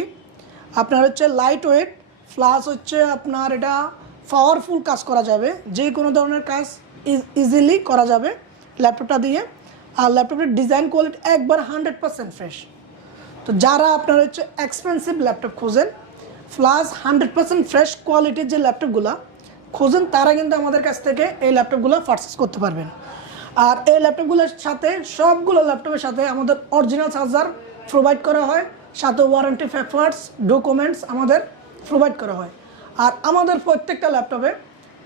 আপনার হচ্ছে লাইট ওয়েট প্লাস হচ্ছে আপনার এটা পাওয়ারফুল কাজ করা যাবে, যে কোনো ধরনের কাজ ইজিলি করা যাবে ল্যাপটপটা দিয়ে। আর ল্যাপটপের ডিজাইন কোয়ালিটি একবার 100% ফ্রেশ। তো যারা আপনার হচ্ছে এক্সপেন্সিভ ল্যাপটপ খোঁজেন প্লাস 100% ফ্রেশ কোয়ালিটির যে ল্যাপটপগুলো খোঁজেন, তারা কিন্তু আমাদের কাছ থেকে এই ল্যাপটপগুলো পারচেস করতে পারবেন। আর এই ল্যাপটপগুলোর সাথে সবগুলো ল্যাপটপের সাথে আমাদের অরিজিনাল চার্জার প্রোভাইড করা হয়, সাথে ওয়ারেন্টি পেপারস ডকুমেন্টস আমাদের প্রোভাইড করা হয়। আর আমাদের প্রত্যেকটা ল্যাপটপে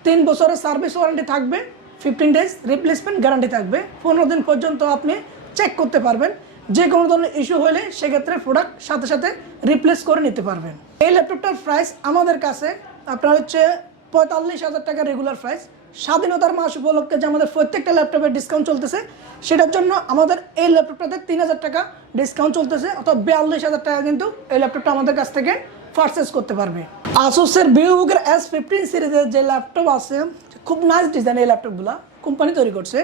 3 বছরের সার্ভিস ওয়ারেন্টি থাকবে, 15 ডেজ রিপ্লেসমেন্ট গ্যারান্টি থাকবে, 15 দিন পর্যন্ত আপনি চেক করতে পারবেন। যে কোনো ধরনের ইস্যু হলে সেক্ষেত্রে প্রোডাক্ট সাথে সাথে রিপ্লেস করে নিতে পারবেন। এই ল্যাপটপটার প্রাইস আমাদের কাছে আপনার হচ্ছে 45,000 টাকা রেগুলার প্রাইস। স্বাধীনতার মাস উপলক্ষে যে আমাদের প্রত্যেকটা ল্যাপটপের ডিসকাউন্ট চলতেছে, সেটার জন্য আমাদের এই ল্যাপটপটাতে 3,000 টাকা ডিসকাউন্ট চলতেছে, অর্থাৎ 42,000 টাকা কিন্তু এই ল্যাপটপটা আমাদের কাছ থেকে পারচেস করতে পারবে। আসুসের ভিভোবুকের S15 সিরিজের যে ল্যাপটপ আছে, খুব নাইস ডিজাইন এই ল্যাপটপগুলো কোম্পানি তৈরি করছে।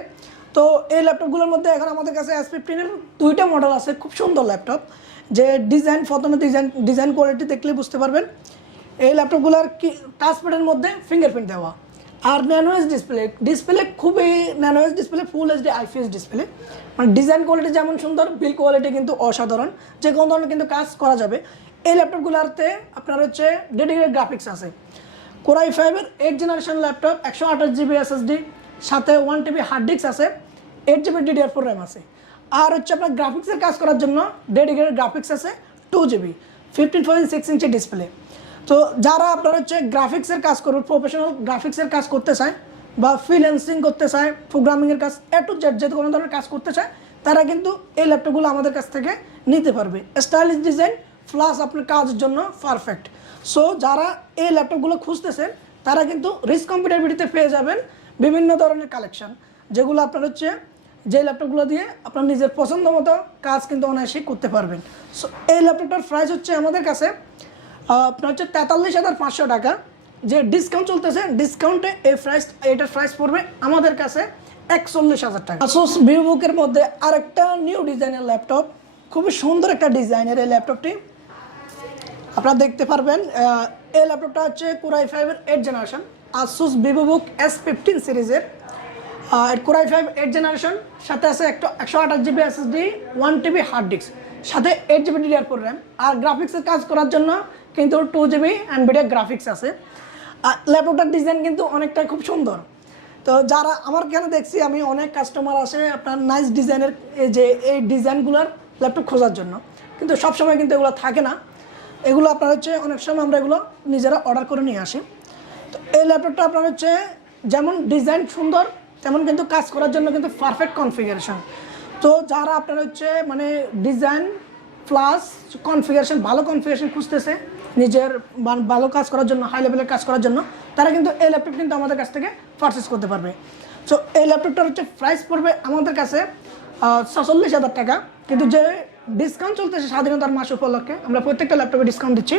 তো এই ল্যাপটপগুলোর মধ্যে এখন আমাদের কাছে S15-এর 2টা মডেল আছে, খুব সুন্দর ল্যাপটপ। যে ডিজাইন প্রথমে ডিজাইন কোয়ালিটি দেখলে বুঝতে পারবেন। এই ল্যাপটপগুলোর কি টাচপ্যাডের মধ্যে ফিঙ্গারপ্রিন্ট দেওয়া আর ন্যানো এস ডিসপ্লে খুবই nano S display, full HD IPS display. মানে ডিজাইন কোয়ালিটি যেমন সুন্দর, বিল্ড কোয়ালিটি কিন্তু অসাধারণ, যে কোনো ধরনের কিন্তু কাজ করা যাবে। এই ল্যাপটপগুলোতে আপনার হচ্ছে ডেডিকেটেড গ্রাফিক্স আছে। Core i5-এর 8th generation laptop, 128 GB SSD, সাথে 1 TB হার্ড ডিস্ক আছে, 8 GB DDR4 র্যাম আছে। আর হচ্ছে আপনার গ্রাফিক্সের কাজ করার জন্য ডেডিকেটেড গ্রাফিক্স আছে 2 GB, 15.6 ইঞ্চি ডিসপ্লে। তো যারা আপনার হচ্ছে গ্রাফিক্সের কাজ করবে, প্রফেশনাল গ্রাফিক্সের কাজ করতে চায় বা ফ্রিল্যান্সিং করতে চায়, প্রোগ্রামিংয়ের কাজ A to Z যে কোনো ধরনের কাজ করতে চায়, তারা কিন্তু এই ল্যাপটপগুলো আমাদের কাছ থেকে নিতে পারবে। স্টাইলিশ ডিজাইন প্লাস আপনার কাজের জন্য পারফেক্ট। সো যারা এই ল্যাপটপগুলো খুঁজতেছেন, তারা কিন্তু রিচ কম্পিটিভিটিতে পেয়ে যাবেন বিভিন্ন ধরনের কালেকশন, যেগুলো আপনার হচ্ছে যে ল্যাপটপগুলো দিয়ে আপনার নিজের পছন্দ মতো কাজ কিন্তু অনায়াসেই করতে পারবেন। সো এই ল্যাপটপটার প্রাইস হচ্ছে আমাদের কাছে আপনার হচ্ছে 43,500 টাকা। যে ডিসকাউন্ট চলতেছে, ডিসকাউন্টে এটার প্রাইস পড়বে আমাদের কাছে 41,000 টাকা। আসুস ভিভোবুকের মধ্যে আরেকটা নিউ ডিজাইনের ল্যাপটপ, খুবই সুন্দর একটা ডিজাইনের এই ল্যাপটপটি আপনারা দেখতে পারবেন। এই ল্যাপটপটা হচ্ছে Core i5-এর 8th generation, Asus VivoBook S15 সিরিজের। Core i5 8th জেনারেশন, সাথে আছে একটা 128 GB SSD, 1 TB hard disk, সাথে 8 GB DDR4 র্যাম। আর গ্রাফিক্সের কাজ করার জন্য কিন্তু 2 GB NVIDIA গ্রাফিক্স আছে। আর ল্যাপটপটার ডিজাইন কিন্তু অনেকটা খুব সুন্দর। তো যারা আমার এখানে দেখছি, আমি অনেক কাস্টমার আসে আপনার নাইস ডিজাইনের এই ডিজাইনগুলোর ল্যাপটপ খোঁজার জন্য, কিন্তু সবসময় কিন্তু এগুলো থাকে না। এগুলো আপনার হচ্ছে অনেক সময় আমরা এগুলো নিজেরা অর্ডার করে নিয়ে আসি। তো এই ল্যাপটপটা আপনার হচ্ছে যেমন ডিজাইন সুন্দর, তেমন কিন্তু কাজ করার জন্য কিন্তু পারফেক্ট কনফিগারেশন। তো যারা আপনার হচ্ছে মানে ডিজাইন প্লাস কনফিগারেশন, ভালো কনফিগারেশন খুঁজতেছে নিজের ভালো কাজ করার জন্য, হাই লেভেলের কাজ করার জন্য, তারা কিন্তু এই ল্যাপটপ কিন্তু আমাদের কাছ থেকে পারচেস করতে পারবে। সো এই ল্যাপটপটার হচ্ছে প্রাইস পড়বে আমাদের কাছে 46,000 টাকা। কিন্তু যে ডিসকাউন্ট চলতেছে স্বাধীনতার মাস উপলক্ষে, আমরা প্রত্যেকটা ল্যাপটপে ডিসকাউন্ট দিচ্ছি।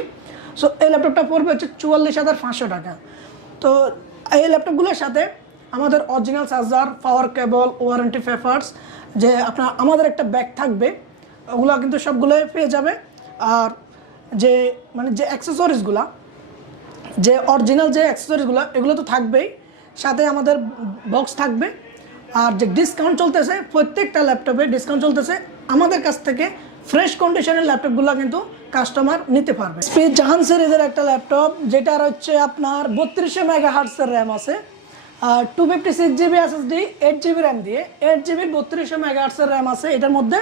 সো এই ল্যাপটপটা পড়বে হচ্ছে 44,500 টাকা। তো এই ল্যাপটপগুলোর সাথে আমাদের অরিজিনাল চার্জার, পাওয়ার কেবল, ওয়ারেন্টি পেপারস, যে আপনার আমাদের একটা ব্যাগ থাকবে, ওগুলো কিন্তু সবগুলোই পেয়ে যাবে। আর যে মানে যে অ্যাক্সেসরিজগুলো, যে অরিজিনাল যে অ্যাক্সেসরিজগুলো, এগুলো তো থাকবেই, সাথে আমাদের বক্স থাকবে। আর যে ডিসকাউন্ট চলতেছে, প্রত্যেকটা ল্যাপটপে ডিসকাউন্ট চলতেছে, আমাদের কাছ থেকে ফ্রেশ কন্ডিশনের ল্যাপটপগুলো কিন্তু কাস্টমার নিতে পারবে। স্পিড জাহান সিরিজের একটা ল্যাপটপ, যেটার হচ্ছে আপনার 3200 মেগাহার্টজের র্যাম আছে, আর 256 GB SSD, 8 GB র্যাম দিয়ে, 8 GB 3200 মেগাহার্টজের র্যাম আছে এটার মধ্যে।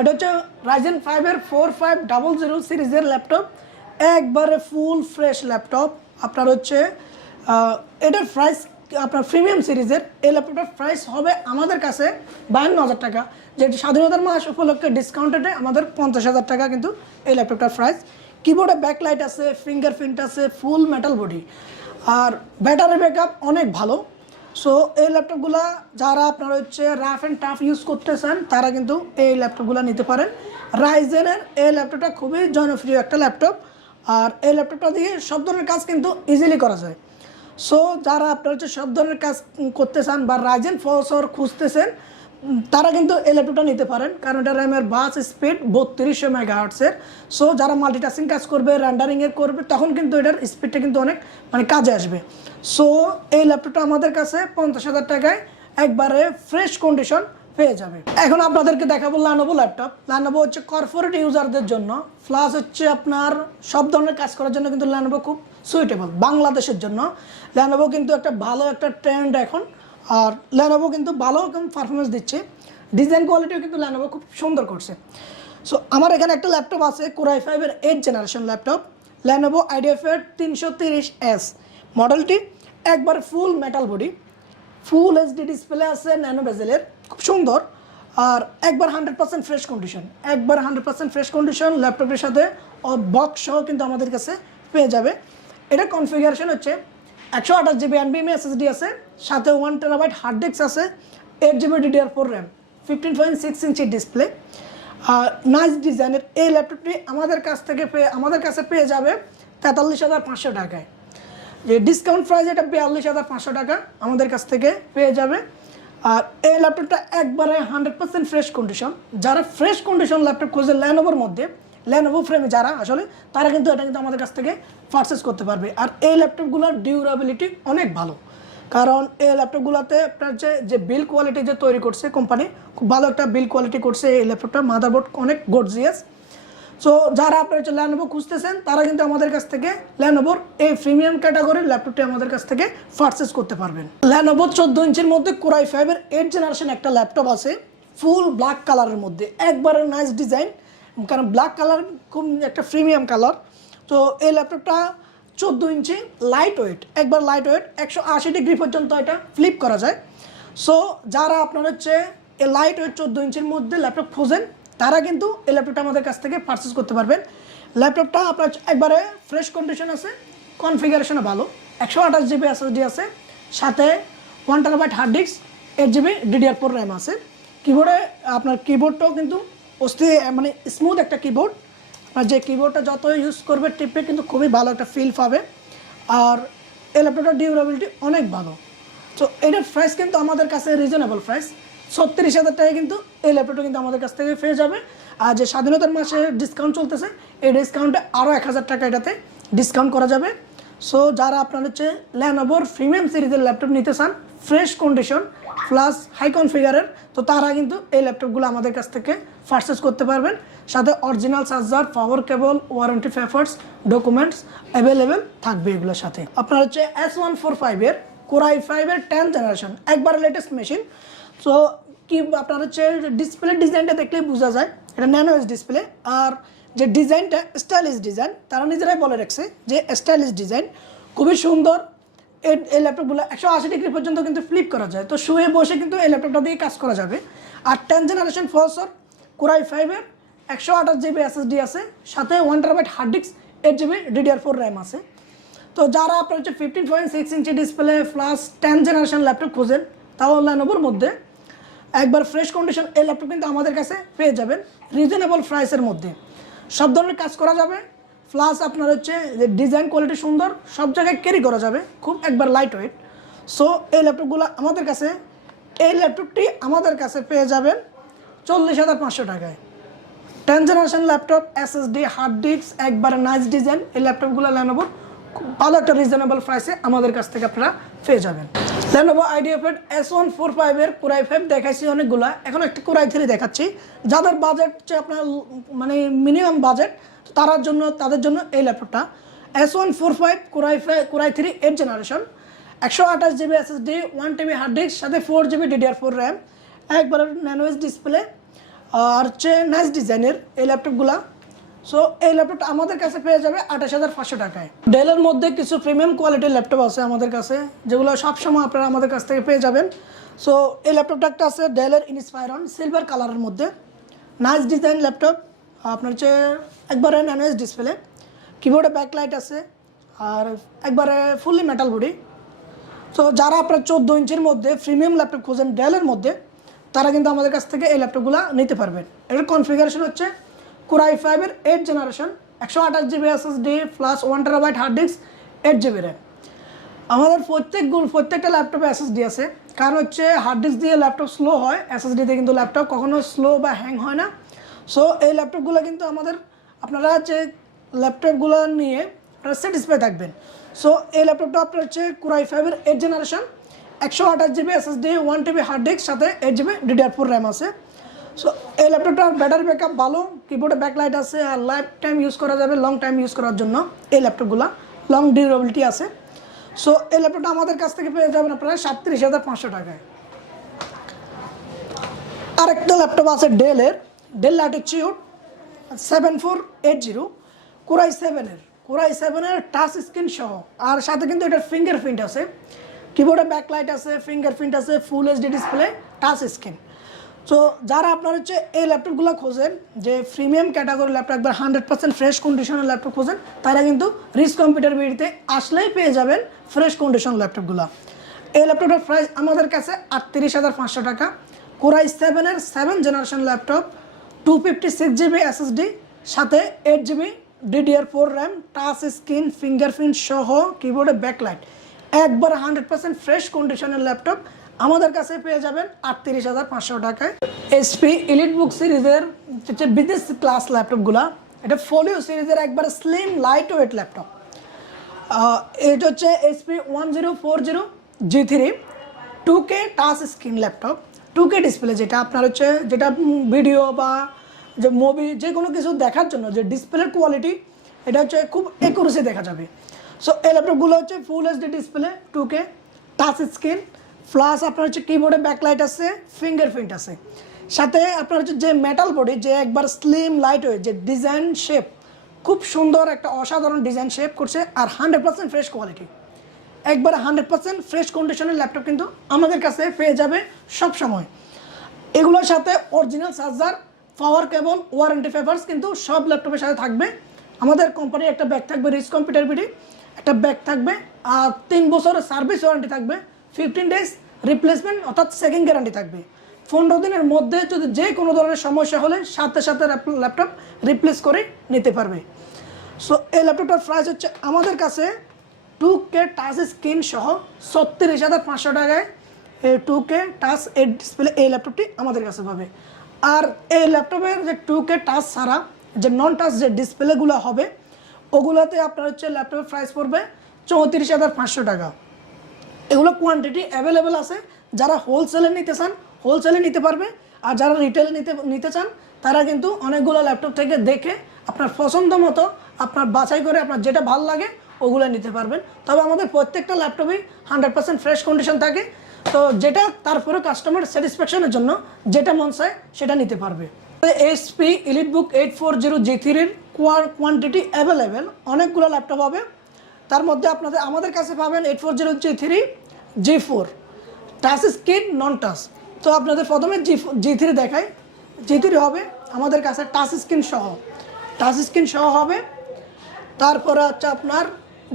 এটা হচ্ছে Ryzen 5-এর 4500 সিরিজের ল্যাপটপ, একবারে ফুল ফ্রেশ ল্যাপটপ। আপনার হচ্ছে এটার প্রাইস আপনার প্রিমিয়াম সিরিজের এই ল্যাপটপটার প্রাইস হবে আমাদের কাছে 52,000 টাকা, যেটি স্বাধীনতার মাস উপলক্ষে ডিসকাউন্টেডে আমাদের 50,000 টাকা কিন্তু এই ল্যাপটপটার প্রাইস। কিবোর্ডে ব্যাকলাইট আছে, ফিঙ্গারপ্রিন্ট আছে, ফুল মেটাল বডি, আর ব্যাটারি ব্যাকআপ অনেক ভালো। সো এই ল্যাপটপগুলো যারা আপনারা হচ্ছে রাফ অ্যান্ড টাফ ইউজ করতে চান, তারা কিন্তু এই ল্যাপটপগুলো নিতে পারেন। রাইজেনের এই ল্যাপটপটা খুবই জনপ্রিয় একটা ল্যাপটপ, আর এই ল্যাপটপটা দিয়ে সব ধরনের কাজ কিন্তু ইজিলি করা যায়। সো যারা আপনারা হচ্ছে সব ধরনের কাজ করতে চান বা রাইজেন প্রসেসর খুঁজতেছেন তারা কিন্তু এই ল্যাপটপটা নিতে পারেন, কারণ এটা র্যামের বাস স্পিড 3200 মেগাহার্টসের। সো যারা মাল্টিটাস্কিং কাজ করবে, রেন্ডারিংয়ের করবে, তখন কিন্তু এটার স্পিডটা কিন্তু অনেক কাজে আসবে। সো এই ল্যাপটপটা আমাদের কাছে 50,000 টাকায় একবারে ফ্রেশ কন্ডিশন পেয়ে যাবে। এখন আপনাদেরকে দেখাবো Lenovo ল্যাপটপ। Lenovo হচ্ছে কর্পোরেট ইউজারদের জন্য, প্লাস হচ্ছে আপনার সব ধরনের কাজ করার জন্য কিন্তু Lenovo খুব সুইটেবল। বাংলাদেশের জন্য Lenovo কিন্তু একটা ভালো একটা ট্রেন্ড এখন, আর Lenovo কিন্তু ভালো পারফরমেন্স দিচ্ছে। ডিজাইন কোয়ালিটিও কিন্তু Lenovo খুব সুন্দর করছে। সো আমার এখানে একটা ল্যাপটপ আছে Core i5-এর 8th generation laptop, Lenovo IdeaPad 330S মডেলটি। একবার ফুল metal body, full HD display আছে ন্যানো বেজেলের, খুব সুন্দর। আর একবার 100% ফ্রেশ কন্ডিশন, একবার 100% ফ্রেশ কন্ডিশন ল্যাপটপের সাথে বক্স সহ কিন্তু আমাদের কাছে পেয়ে যাবে। এটা কনফিগারেশন হচ্ছে 128GB NVMe SSD আছে, সাথে 1TB হার্ড ডিস্ক আছে, 8GB DDR4 RAM, 15.6 inch display. আর নাইস ডিজাইনের এই ল্যাপটপটি আমাদের কাছে পেয়ে যাবে 43,500 টাকায়। যে ডিসকাউন্ট প্রাইস এটা 42,500 টাকা আমাদের কাছ থেকে পেয়ে যাবে। আর এই ল্যাপটপটা একবারে 100% ফ্রেশ কন্ডিশন। যারা ফ্রেশ কন্ডিশন ল্যাপটপ খোঁজে Lenovoর মধ্যে, Lenovo ফ্রেমে যারা আসলে, তারা কিন্তু এটা কিন্তু আমাদের কাছ থেকে পারচেস করতে পারবে। আর এই ল্যাপটপগুলোর ডিউরেবিলিটি অনেক ভালো, কারণ এই ল্যাপটপগুলোতে আপনার যে বিল্ড কোয়ালিটি যে তৈরি করছে কোম্পানি, খুব ভালো একটা বিল্ড কোয়ালিটি করছে এই ল্যাপটপটা। মাদারবোর্ড অনেক গর্জিয়াস। সো যারা আপনারা হচ্ছে Lenovo খুঁজতেছেন তারা কিন্তু আমাদের কাছ থেকে Lenovoর এই প্রিমিয়াম ক্যাটাগরির ল্যাপটপটি আমাদের কাছ থেকে পারচেস করতে পারবেন। Lenovo 14 ইঞ্চির মধ্যে Core i5-এর 8th জেনারেশন একটা ল্যাপটপ আছে, ফুল ব্ল্যাক কালারের মধ্যে, একবারে নাইস ডিজাইন, কারণ ব্ল্যাক কালার খুব একটা প্রিমিয়াম কালার। তো এই ল্যাপটপটা 14 ইঞ্চি, লাইট ওয়েট, একবার লাইট ওয়েট, 180 ডিগ্রি পর্যন্ত এটা ফ্লিপ করা যায়। সো যারা আপনার হচ্ছে এই লাইট ওয়েট 14 ইঞ্চির মধ্যে ল্যাপটপ খোঁজেন তারা কিন্তু এই ল্যাপটপটা আমাদের কাছ থেকে পারচেস করতে পারবেন। ল্যাপটপটা আপনার একবারে ফ্রেশ কন্ডিশন আছে, কনফিগারেশনও ভালো, 128GB SSD আছে, সাথে 1TB hard disk, 8GB DDR4 RAM আছে। কিবোর্ডে আপনার কিবোর্ডটাও কিন্তু স্মুথ একটা কিবোর্ড। আর যে কিবোর্ডটা যত ইউজ করবে টিপে কিন্তু খুবই ভালো একটা ফিল পাবে। আর এই ল্যাপটপটার ডিউরেবিলিটি অনেক ভালো। তো এটার প্রাইস কিন্তু আমাদের কাছে রিজনেবল প্রাইস, 36,000 টাকা কিন্তু এই ল্যাপটপটা কিন্তু আমাদের কাছ থেকে পেয়ে যাবে। আর যে স্বাধীনতার মাসে ডিসকাউন্ট চলতেছে, এই ডিসকাউন্টে আরও 1,000 টাকা এটাতে ডিসকাউন্ট করা যাবে। সো যারা আপনার হচ্ছে Lenovoর প্রিমিয়াম সিরিজের ল্যাপটপ নিতে চান, ফ্রেশ কন্ডিশন প্লাস হাই কনফিগারের, তো তারা কিন্তু এই ল্যাপটপগুলো আমাদের কাছ থেকে পারচেস করতে পারবেন। সাথে অরিজিনাল চার্জার, পাওয়ার কেবল, ওয়ারেন্টি পেপারস, ডকুমেন্টস অ্যাভেলেবেল থাকবে এগুলোর সাথে। আপনার হচ্ছে S145-এর Core i5-এর 10th জেনারেশন, একবার লেটেস্ট মেশিন। সো কি আপনার হচ্ছে ডিসপ্লে ডিজাইনটা দেখলেই বোঝা যায় এটা ন্যানো এজ ডিসপ্লে। আর যে ডিজাইনটা স্টাইলিশ ডিজাইন, তারা নিজেরাই বলে রাখছে যে স্টাইলিশ ডিজাইন, খুবই সুন্দর। এই ল্যাপটপগুলো 180 ডিগ্রি পর্যন্ত কিন্তু ফ্লিপ করা যায়, তো শুয়ে বসে কিন্তু এই ল্যাপটপটা দিয়ে কাজ করা যাবে। আর 10th generation processor Core i5-এর 128GB SSD আছে, সাথে 1TB hard disk, 8GB DDR4 RAM আছে। তো যারা আপনার হচ্ছে 15.6 inch display plus 10th generation laptop খোঁজেন, তাও Lenovoর মধ্যে একবার ফ্রেশ কন্ডিশন এই ল্যাপটপ কিন্তু আমাদের কাছে পেয়ে যাবেন রিজনেবল প্রাইসের মধ্যে। সব ধরনের কাজ করা যাবে, প্লাস আপনার হচ্ছে যে ডিজাইন কোয়ালিটি সুন্দর, সব জায়গায় ক্যারি করা যাবে, খুব একবার লাইট ওয়েট। সো এই ল্যাপটপগুলো আমাদের কাছে, এই ল্যাপটপটি আমাদের কাছে পেয়ে যাবেন 40,500 টাকায়। 10th generation laptop, SSD, hard disk, একবারে নাইস ডিজাইন, এই ল্যাপটপগুলো Lenovoর খুব ভালো একটা রিজনেবল প্রাইসে আমাদের কাছ থেকে আপনারা পেয়ে যাবেন। Lenovo IdeaPad S145-এর Core i5 দেখাইছি অনেকগুলা, এখন একটা Core i3 দেখাচ্ছি। যাদের বাজেট হচ্ছে আপনার মিনিমাম বাজেট, তাদের জন্য এই ল্যাপটপটা S145 Core i3 8th generation, 128GB SSD, 1TB hard disk, সাথে 4GB DDR4 RAM, একবার ন্যানো এজ ডিসপ্লে, আর হচ্ছে নাইস ডিজাইনের এই ল্যাপটপগুলা। সো এই ল্যাপটপটা আমাদের কাছে পেয়ে যাবে 28,500 টাকায়। ডেলের মধ্যে কিছু প্রিমিয়াম কোয়ালিটির ল্যাপটপ আছে আমাদের কাছে, যেগুলো সবসময় আপনারা আমাদের কাছ থেকে পেয়ে যাবেন। সো এই ল্যাপটপটা একটা আছে ডেলের ইনস্পায়রন সিলভার কালারের মধ্যে, নাইস ডিজাইন ল্যাপটপ। আপনার হচ্ছে একবারে ন্যানো এজ ডিসপ্লে, কিবোর্ডে ব্যাকলাইট আছে, আর একবারে ফুললি মেটাল বডি। সো যারা আপনার 14 ইঞ্চির মধ্যে প্রিমিয়াম ল্যাপটপ খোঁজেন ডেলের মধ্যে, তারা কিন্তু আমাদের কাছ থেকে এই ল্যাপটপগুলো নিতে পারবেন। এটার কনফিগারেশন হচ্ছে Core i5-এর 8th generation, 128GB SSD plus 1TB hard disk, 8GB RAM। আমাদের প্রত্যেকটা ল্যাপটপে এসএসডি আছে, কারণ হচ্ছে হার্ড ডিস্ক দিয়ে ল্যাপটপ স্লো হয়, এসএসডিতে কিন্তু ল্যাপটপ কখনো স্লো বা হ্যাং হয় না। সো এই ল্যাপটপগুলো কিন্তু আপনারা যে ল্যাপটপগুলো নিয়ে আপনারা স্যাটিসফাই থাকবেন। সো এই ল্যাপটপটা আপনার হচ্ছে Core i5-এর 8th generation, 128GB SSD, 1TB hard disk, সাথে 8GB DDR4 র্যাম আছে। সো এই ল্যাপটপটার ব্যাটারি ব্যাকআপ ভালো, কিবোর্ডে ব্যাকলাইট আছে, আর লাইফ টাইম ইউজ করা যাবে, লং টাইম ইউজ করার জন্য এই ল্যাপটপগুলো লং ডিউরেবিলিটি আছে। সো এই ল্যাপটপটা আমাদের কাছ থেকে পেয়ে যাবেন আপনারা 37,500 টাকায়। আরেকটা ল্যাপটপ আছে ডেল ল্যাটিটিউড 7480 Core i7-এর টাচ স্ক্রিন সহ, আর সাথে কিন্তু এটার ফিঙ্গারপ্রিন্ট আছে, কিবোর্ডে ব্যাকলাইট আছে, ফিঙ্গারপ্রিন্ট আছে, full HD display, touch screen. So যারা আপনার হচ্ছে এই ল্যাপটপগুলো খোঁজেন, যে প্রিমিয়াম ক্যাটাগরি ল্যাপটপ, একবার 100% ফ্রেশ কন্ডিশনের ল্যাপটপ খোঁজেন, তারা কিন্তু রিচ কম্পিউটার বিডিতে আসলেই পেয়ে যাবেন ফ্রেশ কন্ডিশন ল্যাপটপগুলো। এই ল্যাপটপটার প্রাইস আমাদের কাছে 38,500 টাকা। Core i7-এর 7th generation laptop, 256GB SSD, সাথে 8GB DDR4 RAM, touch screen, fingerprint সহ, কিবোর্ডে ব্যাকলাইট, একবার 100% ফ্রেশ কন্ডিশনের ল্যাপটপ আমাদের কাছে পেয়ে যাবেন 38,500 টাকায়। HP EliteBook সিরিজের হচ্ছে বিজনেস ক্লাস ল্যাপটপগুলো, এটা ফোলিও সিরিজের একবার স্লিম লাইট ওয়েট ল্যাপটপ। এটা হচ্ছে HP 1040 G3 2K touch screen laptop, 2K display, যেটা আপনার হচ্ছে যেটা ভিডিও বা যে মুভি যে কোনো কিছু দেখার জন্য যে ডিসপ্লের কোয়ালিটি, এটা হচ্ছে খুব একুরেসি দেখা যাবে। সো এই ল্যাপটপগুলো হচ্ছে full HD display, 2K touch screen, plus আপনার হচ্ছে কিবোর্ডে ব্যাকলাইট আছে, ফিঙ্গারপ্রিন্ট আছে, সাথে আপনার হচ্ছে যে মেটাল বডি, যে একবার স্লিম লাইট ওয়েট, যে ডিজাইন শেপ খুব সুন্দর, একটা অসাধারণ ডিজাইন শেপ করছে, আর 100% ফ্রেশ কোয়ালিটি, একবার 100% ফ্রেশ কন্ডিশনের ল্যাপটপ কিন্তু আমাদের কাছে পেয়ে যাবে সব সময়। এগুলোর সাথে অরিজিনাল চার্জার, পাওয়ার কেবল, ওয়ারেন্টি পেপারস কিন্তু সব ল্যাপটপের সাথে থাকবে। আমাদের কোম্পানির একটা ব্যাগ থাকবে রিচ কম্পিউটার বিডি, একটা ব্যাগ থাকবে, আর 3 বছরের সার্ভিস ওয়ারেন্টি থাকবে, 15 ডেজ রিপ্লেসমেন্ট অর্থাৎ সেকেন্ড গ্যারান্টি থাকবে। 15 দিনের মধ্যে যদি যে কোনো ধরনের সমস্যা হলে সাথে সাথে ল্যাপটপ রিপ্লেস করে নিতে পারবে। সো এই ল্যাপটপটার প্রাইস হচ্ছে আমাদের কাছে 2K টাচ স্ক্রিন সহ 36,500 টাকায়। এই 2K টাচ এর ডিসপ্লে এই ল্যাপটপটি আমাদের কাছে পাবে। আর এই ল্যাপটপের যে 2K টাচ ছাড়া যে নন টাচ যে ডিসপ্লেগুলো হবে, ওগুলোতে আপনার হচ্ছে ল্যাপটপের প্রাইস পড়বে 34,500 টাকা। এগুলো কোয়ান্টিটি অ্যাভেলেবেল আছে, যারা হোলসেলে নিতে চান হোলসেলে নিতে পারবে, আর যারা রিটেলে নিতে চান তারা কিন্তু অনেকগুলো ল্যাপটপ থেকে দেখে আপনার পছন্দ মতো আপনার বাছাই করে আপনার যেটা ভালো লাগে ওগুলো নিতে পারবেন। তবে আমাদের প্রত্যেকটা ল্যাপটপই 100% ফ্রেশ কন্ডিশন থাকে, তো যেটা তারপরে কাস্টমার স্যাটিসফ্যাকশনের জন্য যেটা মন চায় সেটা নিতে পারবে। HP EliteBook 840 G3-র কোয়ান্টিটি অ্যাভেলেবেল, অনেকগুলো ল্যাপটপ হবে, তার মধ্যে আমাদের কাছে পাবেন 840 G3 G4 টাচ স্ক্রিন নন টাচ। তো আপনাদের প্রথমে G3 দেখাই। G3 হবে আমাদের কাছে টাচ স্ক্রিন সহ হবে। তারপরে হচ্ছে আপনার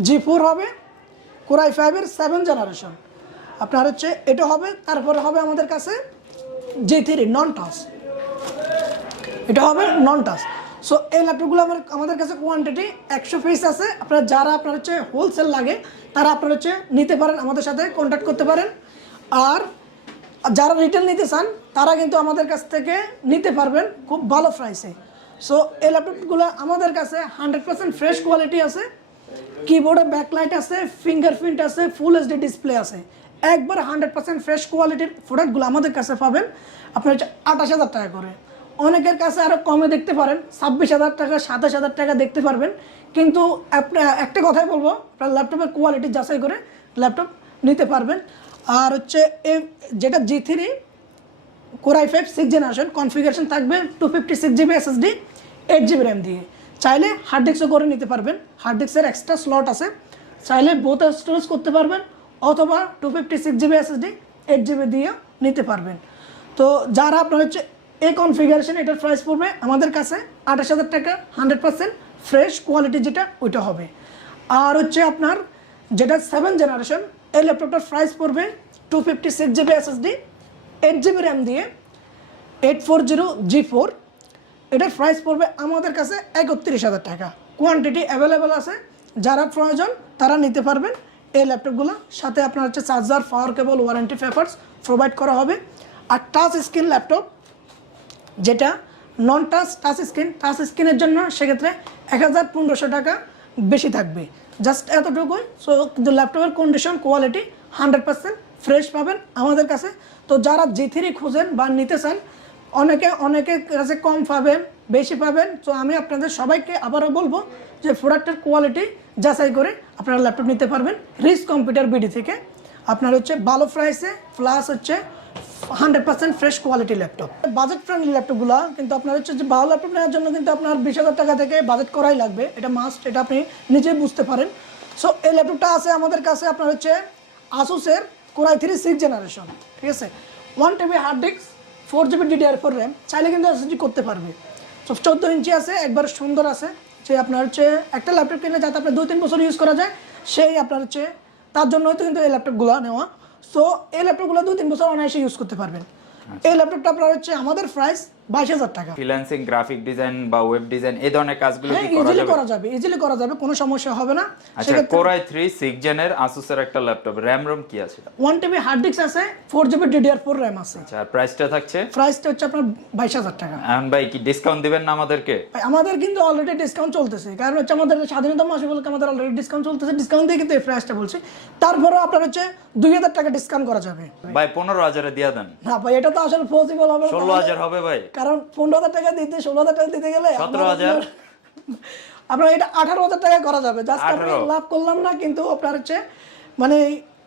G4 হবে, Core i5-এর 7th জেনারেশন আপনার হচ্ছে এটা হবে। তারপরে হবে আমাদের কাছে G3 নন টাচ, এটা হবে নন টাচ। সো এই ল্যাপটপগুলো আমাদের কাছে কোয়ান্টিটি 100 পিস আছে। যারা আপনার হচ্ছে হোলসেল লাগে তারা আপনার হচ্ছে নিতে পারেন, আমাদের সাথে কন্ট্যাক্ট করতে পারেন। আর যারা রিটেল নিতে চান তারা কিন্তু আমাদের কাছ থেকে নিতে পারবেন খুব ভালো প্রাইসে। সো এই ল্যাপটপগুলো আমাদের কাছে 100% ফ্রেশ কোয়ালিটি আছে, কিবোর্ডে ব্যাকলাইট আছে, ফিঙ্গারপ্রিন্ট আছে, ফুল এইচডি ডিসপ্লে আছে, একবার 100% ফ্রেশ কোয়ালিটির প্রোডাক্টগুলো আমাদের কাছে পাবেন আপনার হচ্ছে 28,000 টাকা করে। অনেকের কাছে আরও কমে দেখতে পারেন, 26,000 টাকা, 27,000 টাকা দেখতে পারবেন। কিন্তু একটা কথাই বলবো, আপনার ল্যাপটপের কোয়ালিটি যাচাই করে ল্যাপটপ নিতে পারবেন। আর হচ্ছে যেটা G3 Core i5 6th generation, configuration থাকবে 256GB SSD, 8GB র্যাম দিয়ে। চাইলে হার্ড ডিস্কও করে নিতে পারবেন, হার্ড ডিস্কের এক্সট্রা স্লট আছে, চাইলে বোথ স্টোরেজ করতে পারবেন, অথবা 256GB SSD 8GB দিয়ে নিতে পারবেন। তো যারা আপনার হচ্ছে এই কনফিগারেশন, এটার প্রাইস পড়বে আমাদের কাছে 28,000 টাকা, 100% ফ্রেশ কোয়ালিটি যেটা ওইটা হবে। আর হচ্ছে আপনার যেটা 7th জেনারেশন, এই ল্যাপটপটার প্রাইস পড়বে 256GB SSD 8GB র্যাম দিয়ে 840 G4, এটার প্রাইস পড়বে আমাদের কাছে 31,000 টাকা। কোয়ান্টিটি অ্যাভেলেবেল আছে, যারা প্রয়োজন তারা নিতে পারবেন। এই ল্যাপটপগুলো, সাথে আপনার হচ্ছে চার্জার, পাওয়ার কেবল, ওয়ারেন্টি পেপারস প্রোভাইড করা হবে। আর টাচ স্ক্রিন ল্যাপটপ, যেটা নন টাচ স্ক্রিনের জন্য সেক্ষেত্রে 1500 টাকা বেশি থাকবে, জাস্ট এতটুকুই। সো কিন্তু ল্যাপটপের কন্ডিশন, কোয়ালিটি 100% ফ্রেশ পাবেন আমাদের কাছে। তো যারা G3 খুঁজেন বা নিতে চান, অনেকের কাছে কম পাবেন, বেশি পাবেন। তো আমি আপনাদের সবাইকে আবারও বলবো যে প্রোডাক্টের কোয়ালিটি যাচাই করে আপনারা ল্যাপটপ নিতে পারবেন রিচ কম্পিউটার বিডি থেকে। আপনার হচ্ছে ভালো প্রাইসে প্লাস হচ্ছে 100% fresh quality laptop. Budget friendly ল্যাপটপগুলো কিন্তু আপনার হচ্ছে যে ভালো ল্যাপটপ নেওয়ার জন্য কিন্তু আপনার 20,000 টাকা থেকে বাজেট করাই লাগবে, এটা মাস্ট, এটা আপনি নিজেই বুঝতে পারেন। সো এই ল্যাপটপটা আছে আমাদের কাছে আপনার হচ্ছে আসুসের Core i3 6th জেনারেশন, ঠিক আছে। 1 TB hard disk, 4 GB DDR4 RAM, চাইলে কিন্তু এসএসডি করতে পারবে। সো 14 ইঞ্চি আছে, একবার সুন্দর আছে, যে আপনার হচ্ছে একটা ল্যাপটপ কিনলে যাতে আপনার 2-3 বছর ইউজ করা যায়, সেই আপনার হচ্ছে তার জন্য হয়তো কিন্তু এই ল্যাপটপগুলো নেওয়া। সো এই ল্যাপটপগুলো 2-3 বছর অনায়াসে ইউজ করতে পারবেন। এই ল্যাপটপটা আপনার হচ্ছে আমাদের প্রাইস 22,000 টাকা। ফ্রিল্যান্সিং, গ্রাফিক ডিজাইন বা ওয়েব ডিজাইন এই ধরনের কাজগুলো কি করা ইজিলি যাবে? করা যাবে, কোনো সমস্যা হবে না। আচ্ছা, Core i3 6th জেনের আসুসের একটা ল্যাপটপ, র‍্যাম রোম কি আছে? 1 TB হার্ড ডিস্ক আছে, 4 GB DDR4 র্যাম আছে। আচ্ছা, আর প্রাইসটা থাকছে? প্রাইসটা হচ্ছে আপনার 22,000 টাকা। এখন ভাই কি ডিসকাউন্ট দিবেন না আমাদেরকে? ভাই আমাদের কিন্তু অলরেডি ডিসকাউন্ট চলতেছে, কারণ হচ্ছে আমাদের স্বাধীনতা মাস বলে আমাদের অলরেডি ডিসকাউন্ট চলতেছে, ডিসকাউন্ট দিয়ে কিন্তু এই প্রাইসটা বলছি। তারপরেও আপনার হচ্ছে 2,000 টাকা ডিসকাউন্ট করা যাবে। ভাই 15,000 এ দিয়ে দেন। না ভাই, এটা তো আসলে পসিবল হবে না। 16,000 হবে ভাই, কারণ 15,000 টাকা দিতে 16,000 টাকা দিতে গেলে 17,000 আপনার এটা 18,000 টাকা করা যাবে। জাস্ট আমরা 18 লাভ করলাম না, কিন্তু আপনার হচ্ছে মানে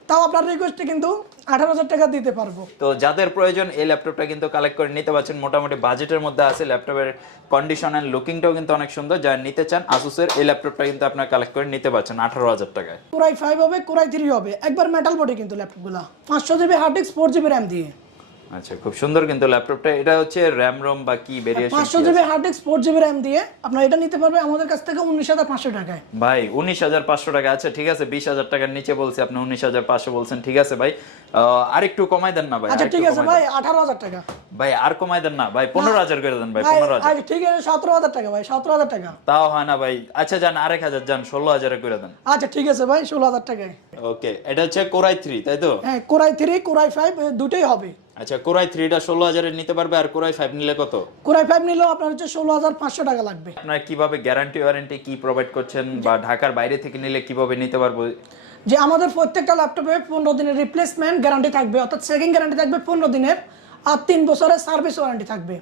তাও আপনার রিকোয়েস্টে কিন্তু 18,000 টাকা দিতে পারবো। তো যাদের প্রয়োজন এই ল্যাপটপটা কিন্তু কালেক্ট করে নিতে পারছেন, মোটামুটি বাজেটের মধ্যে আছে। ল্যাপটপের কন্ডিশন এন্ড লুকিংটাও কিন্তু অনেক সুন্দর। যারা নিতে চান আসুসের এই ল্যাপটপটা কিন্তু আপনারা কালেক্ট করে নিতে পারছেন 18,000 টাকায়। Core i5 হবে, Core i3 হবে, একবার মেটাল বডি কিন্তু ল্যাপটপগুলো, 500 GB hard disk, 4 GB RAM দিয়ে। আচ্ছা, খুব সুন্দর কিন্তু ল্যাপটপটা। এটা হচ্ছে র‍্যাম রোম বা কি variation? 500 GB hard disk, 4 GB RAM দিয়ে আপনারা এটা নিতে পারবেন আমাদের কাছ থেকে 19,500 টাকায়। ভাই 19,500 টাকা? আচ্ছা ঠিক আছে, 20,000 টাকার নিচে বলছি, আপনি 19,500 বলছেন, ঠিক আছে ভাই, আরেকটু কমাই দেন না ভাই। আচ্ছা ঠিক আছে ভাই, 18,000 টাকা। ভাই আর কমাই দেন না ভাই, 15,000 করে দেন ভাই, 15,000। আচ্ছা ঠিক আছে, 17,000 টাকা ভাই, 17,000 টাকা। তাও হয় না ভাই। আচ্ছা যান 1,000 যান, 16,000 করে দেন। আচ্ছা ঠিক আছে ভাই, 16,000 টাকায়। ওকে, এটা হচ্ছে Core i3 তাই তো? হ্যাঁ, Core i3, Core i5 দুটোই হবে। আচ্ছা, Core i3 টা 16,000 এর নিতে পারবে, আর Core i5 নিলে কত? Core i5 নিলেও আপনার হচ্ছে 16,500 টাকা লাগবে। আপনারা কিভাবে গ্যারান্টি ওয়ারেন্টি কি প্রোভাইড করছেন, বা ঢাকার বাইরে থেকে নিলে কিভাবে নিতে পারবো? যে আমাদের প্রত্যেকটা ল্যাপটপে 15 দিনের রিপ্লেসমেন্ট গ্যারান্টি থাকবে, অর্থাৎ সেকেন্ড গ্যারান্টি থাকবে 15 দিনের, আর 3 বছরের সার্ভিস ওয়ারেন্টি থাকবে।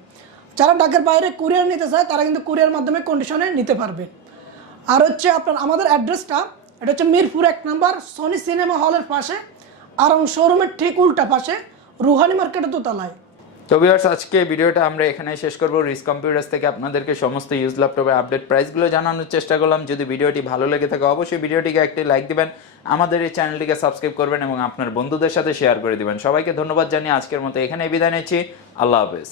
যারা ঢাকার বাইরে কুরিয়ার নিতে চায় তারা কিন্তু কুরিয়ার মাধ্যমে কন্ডিশনে নিতে পারবে। আর হচ্ছে আপনার আমাদের অ্যাড্রেসটা, এটা হচ্ছে মিরপুর 1 নাম্বার, সনি সিনেমা হলের পাশে, আর শোরুমের ঠিক উল্টা পাশে, রুহানি মার্কেটের দোতলায়। তো ভিউয়ার্স, আজকে ভিডিওটা আমরা এখানে শেষ করব। রিচ কম্পিউটার্স থেকে আপনাদেরকে সমস্ত ইউজ ল্যাপটপের আপডেট প্রাইসগুলো জানানোর চেষ্টা করলাম। যদি ভিডিওটি ভালো লেগে থাকে অবশ্যই ভিডিওটিকে একটি লাইক দিবেন, আমাদের এই চ্যানেলটিকে সাবস্ক্রাইব করবেন এবং আপনার বন্ধুদের সাথে শেয়ার করে দিবেন। সবাইকে ধন্যবাদ জানিয়ে আজকের মতো এখানেই বিদায় নিচ্ছি। আল্লাহ হাফেজ।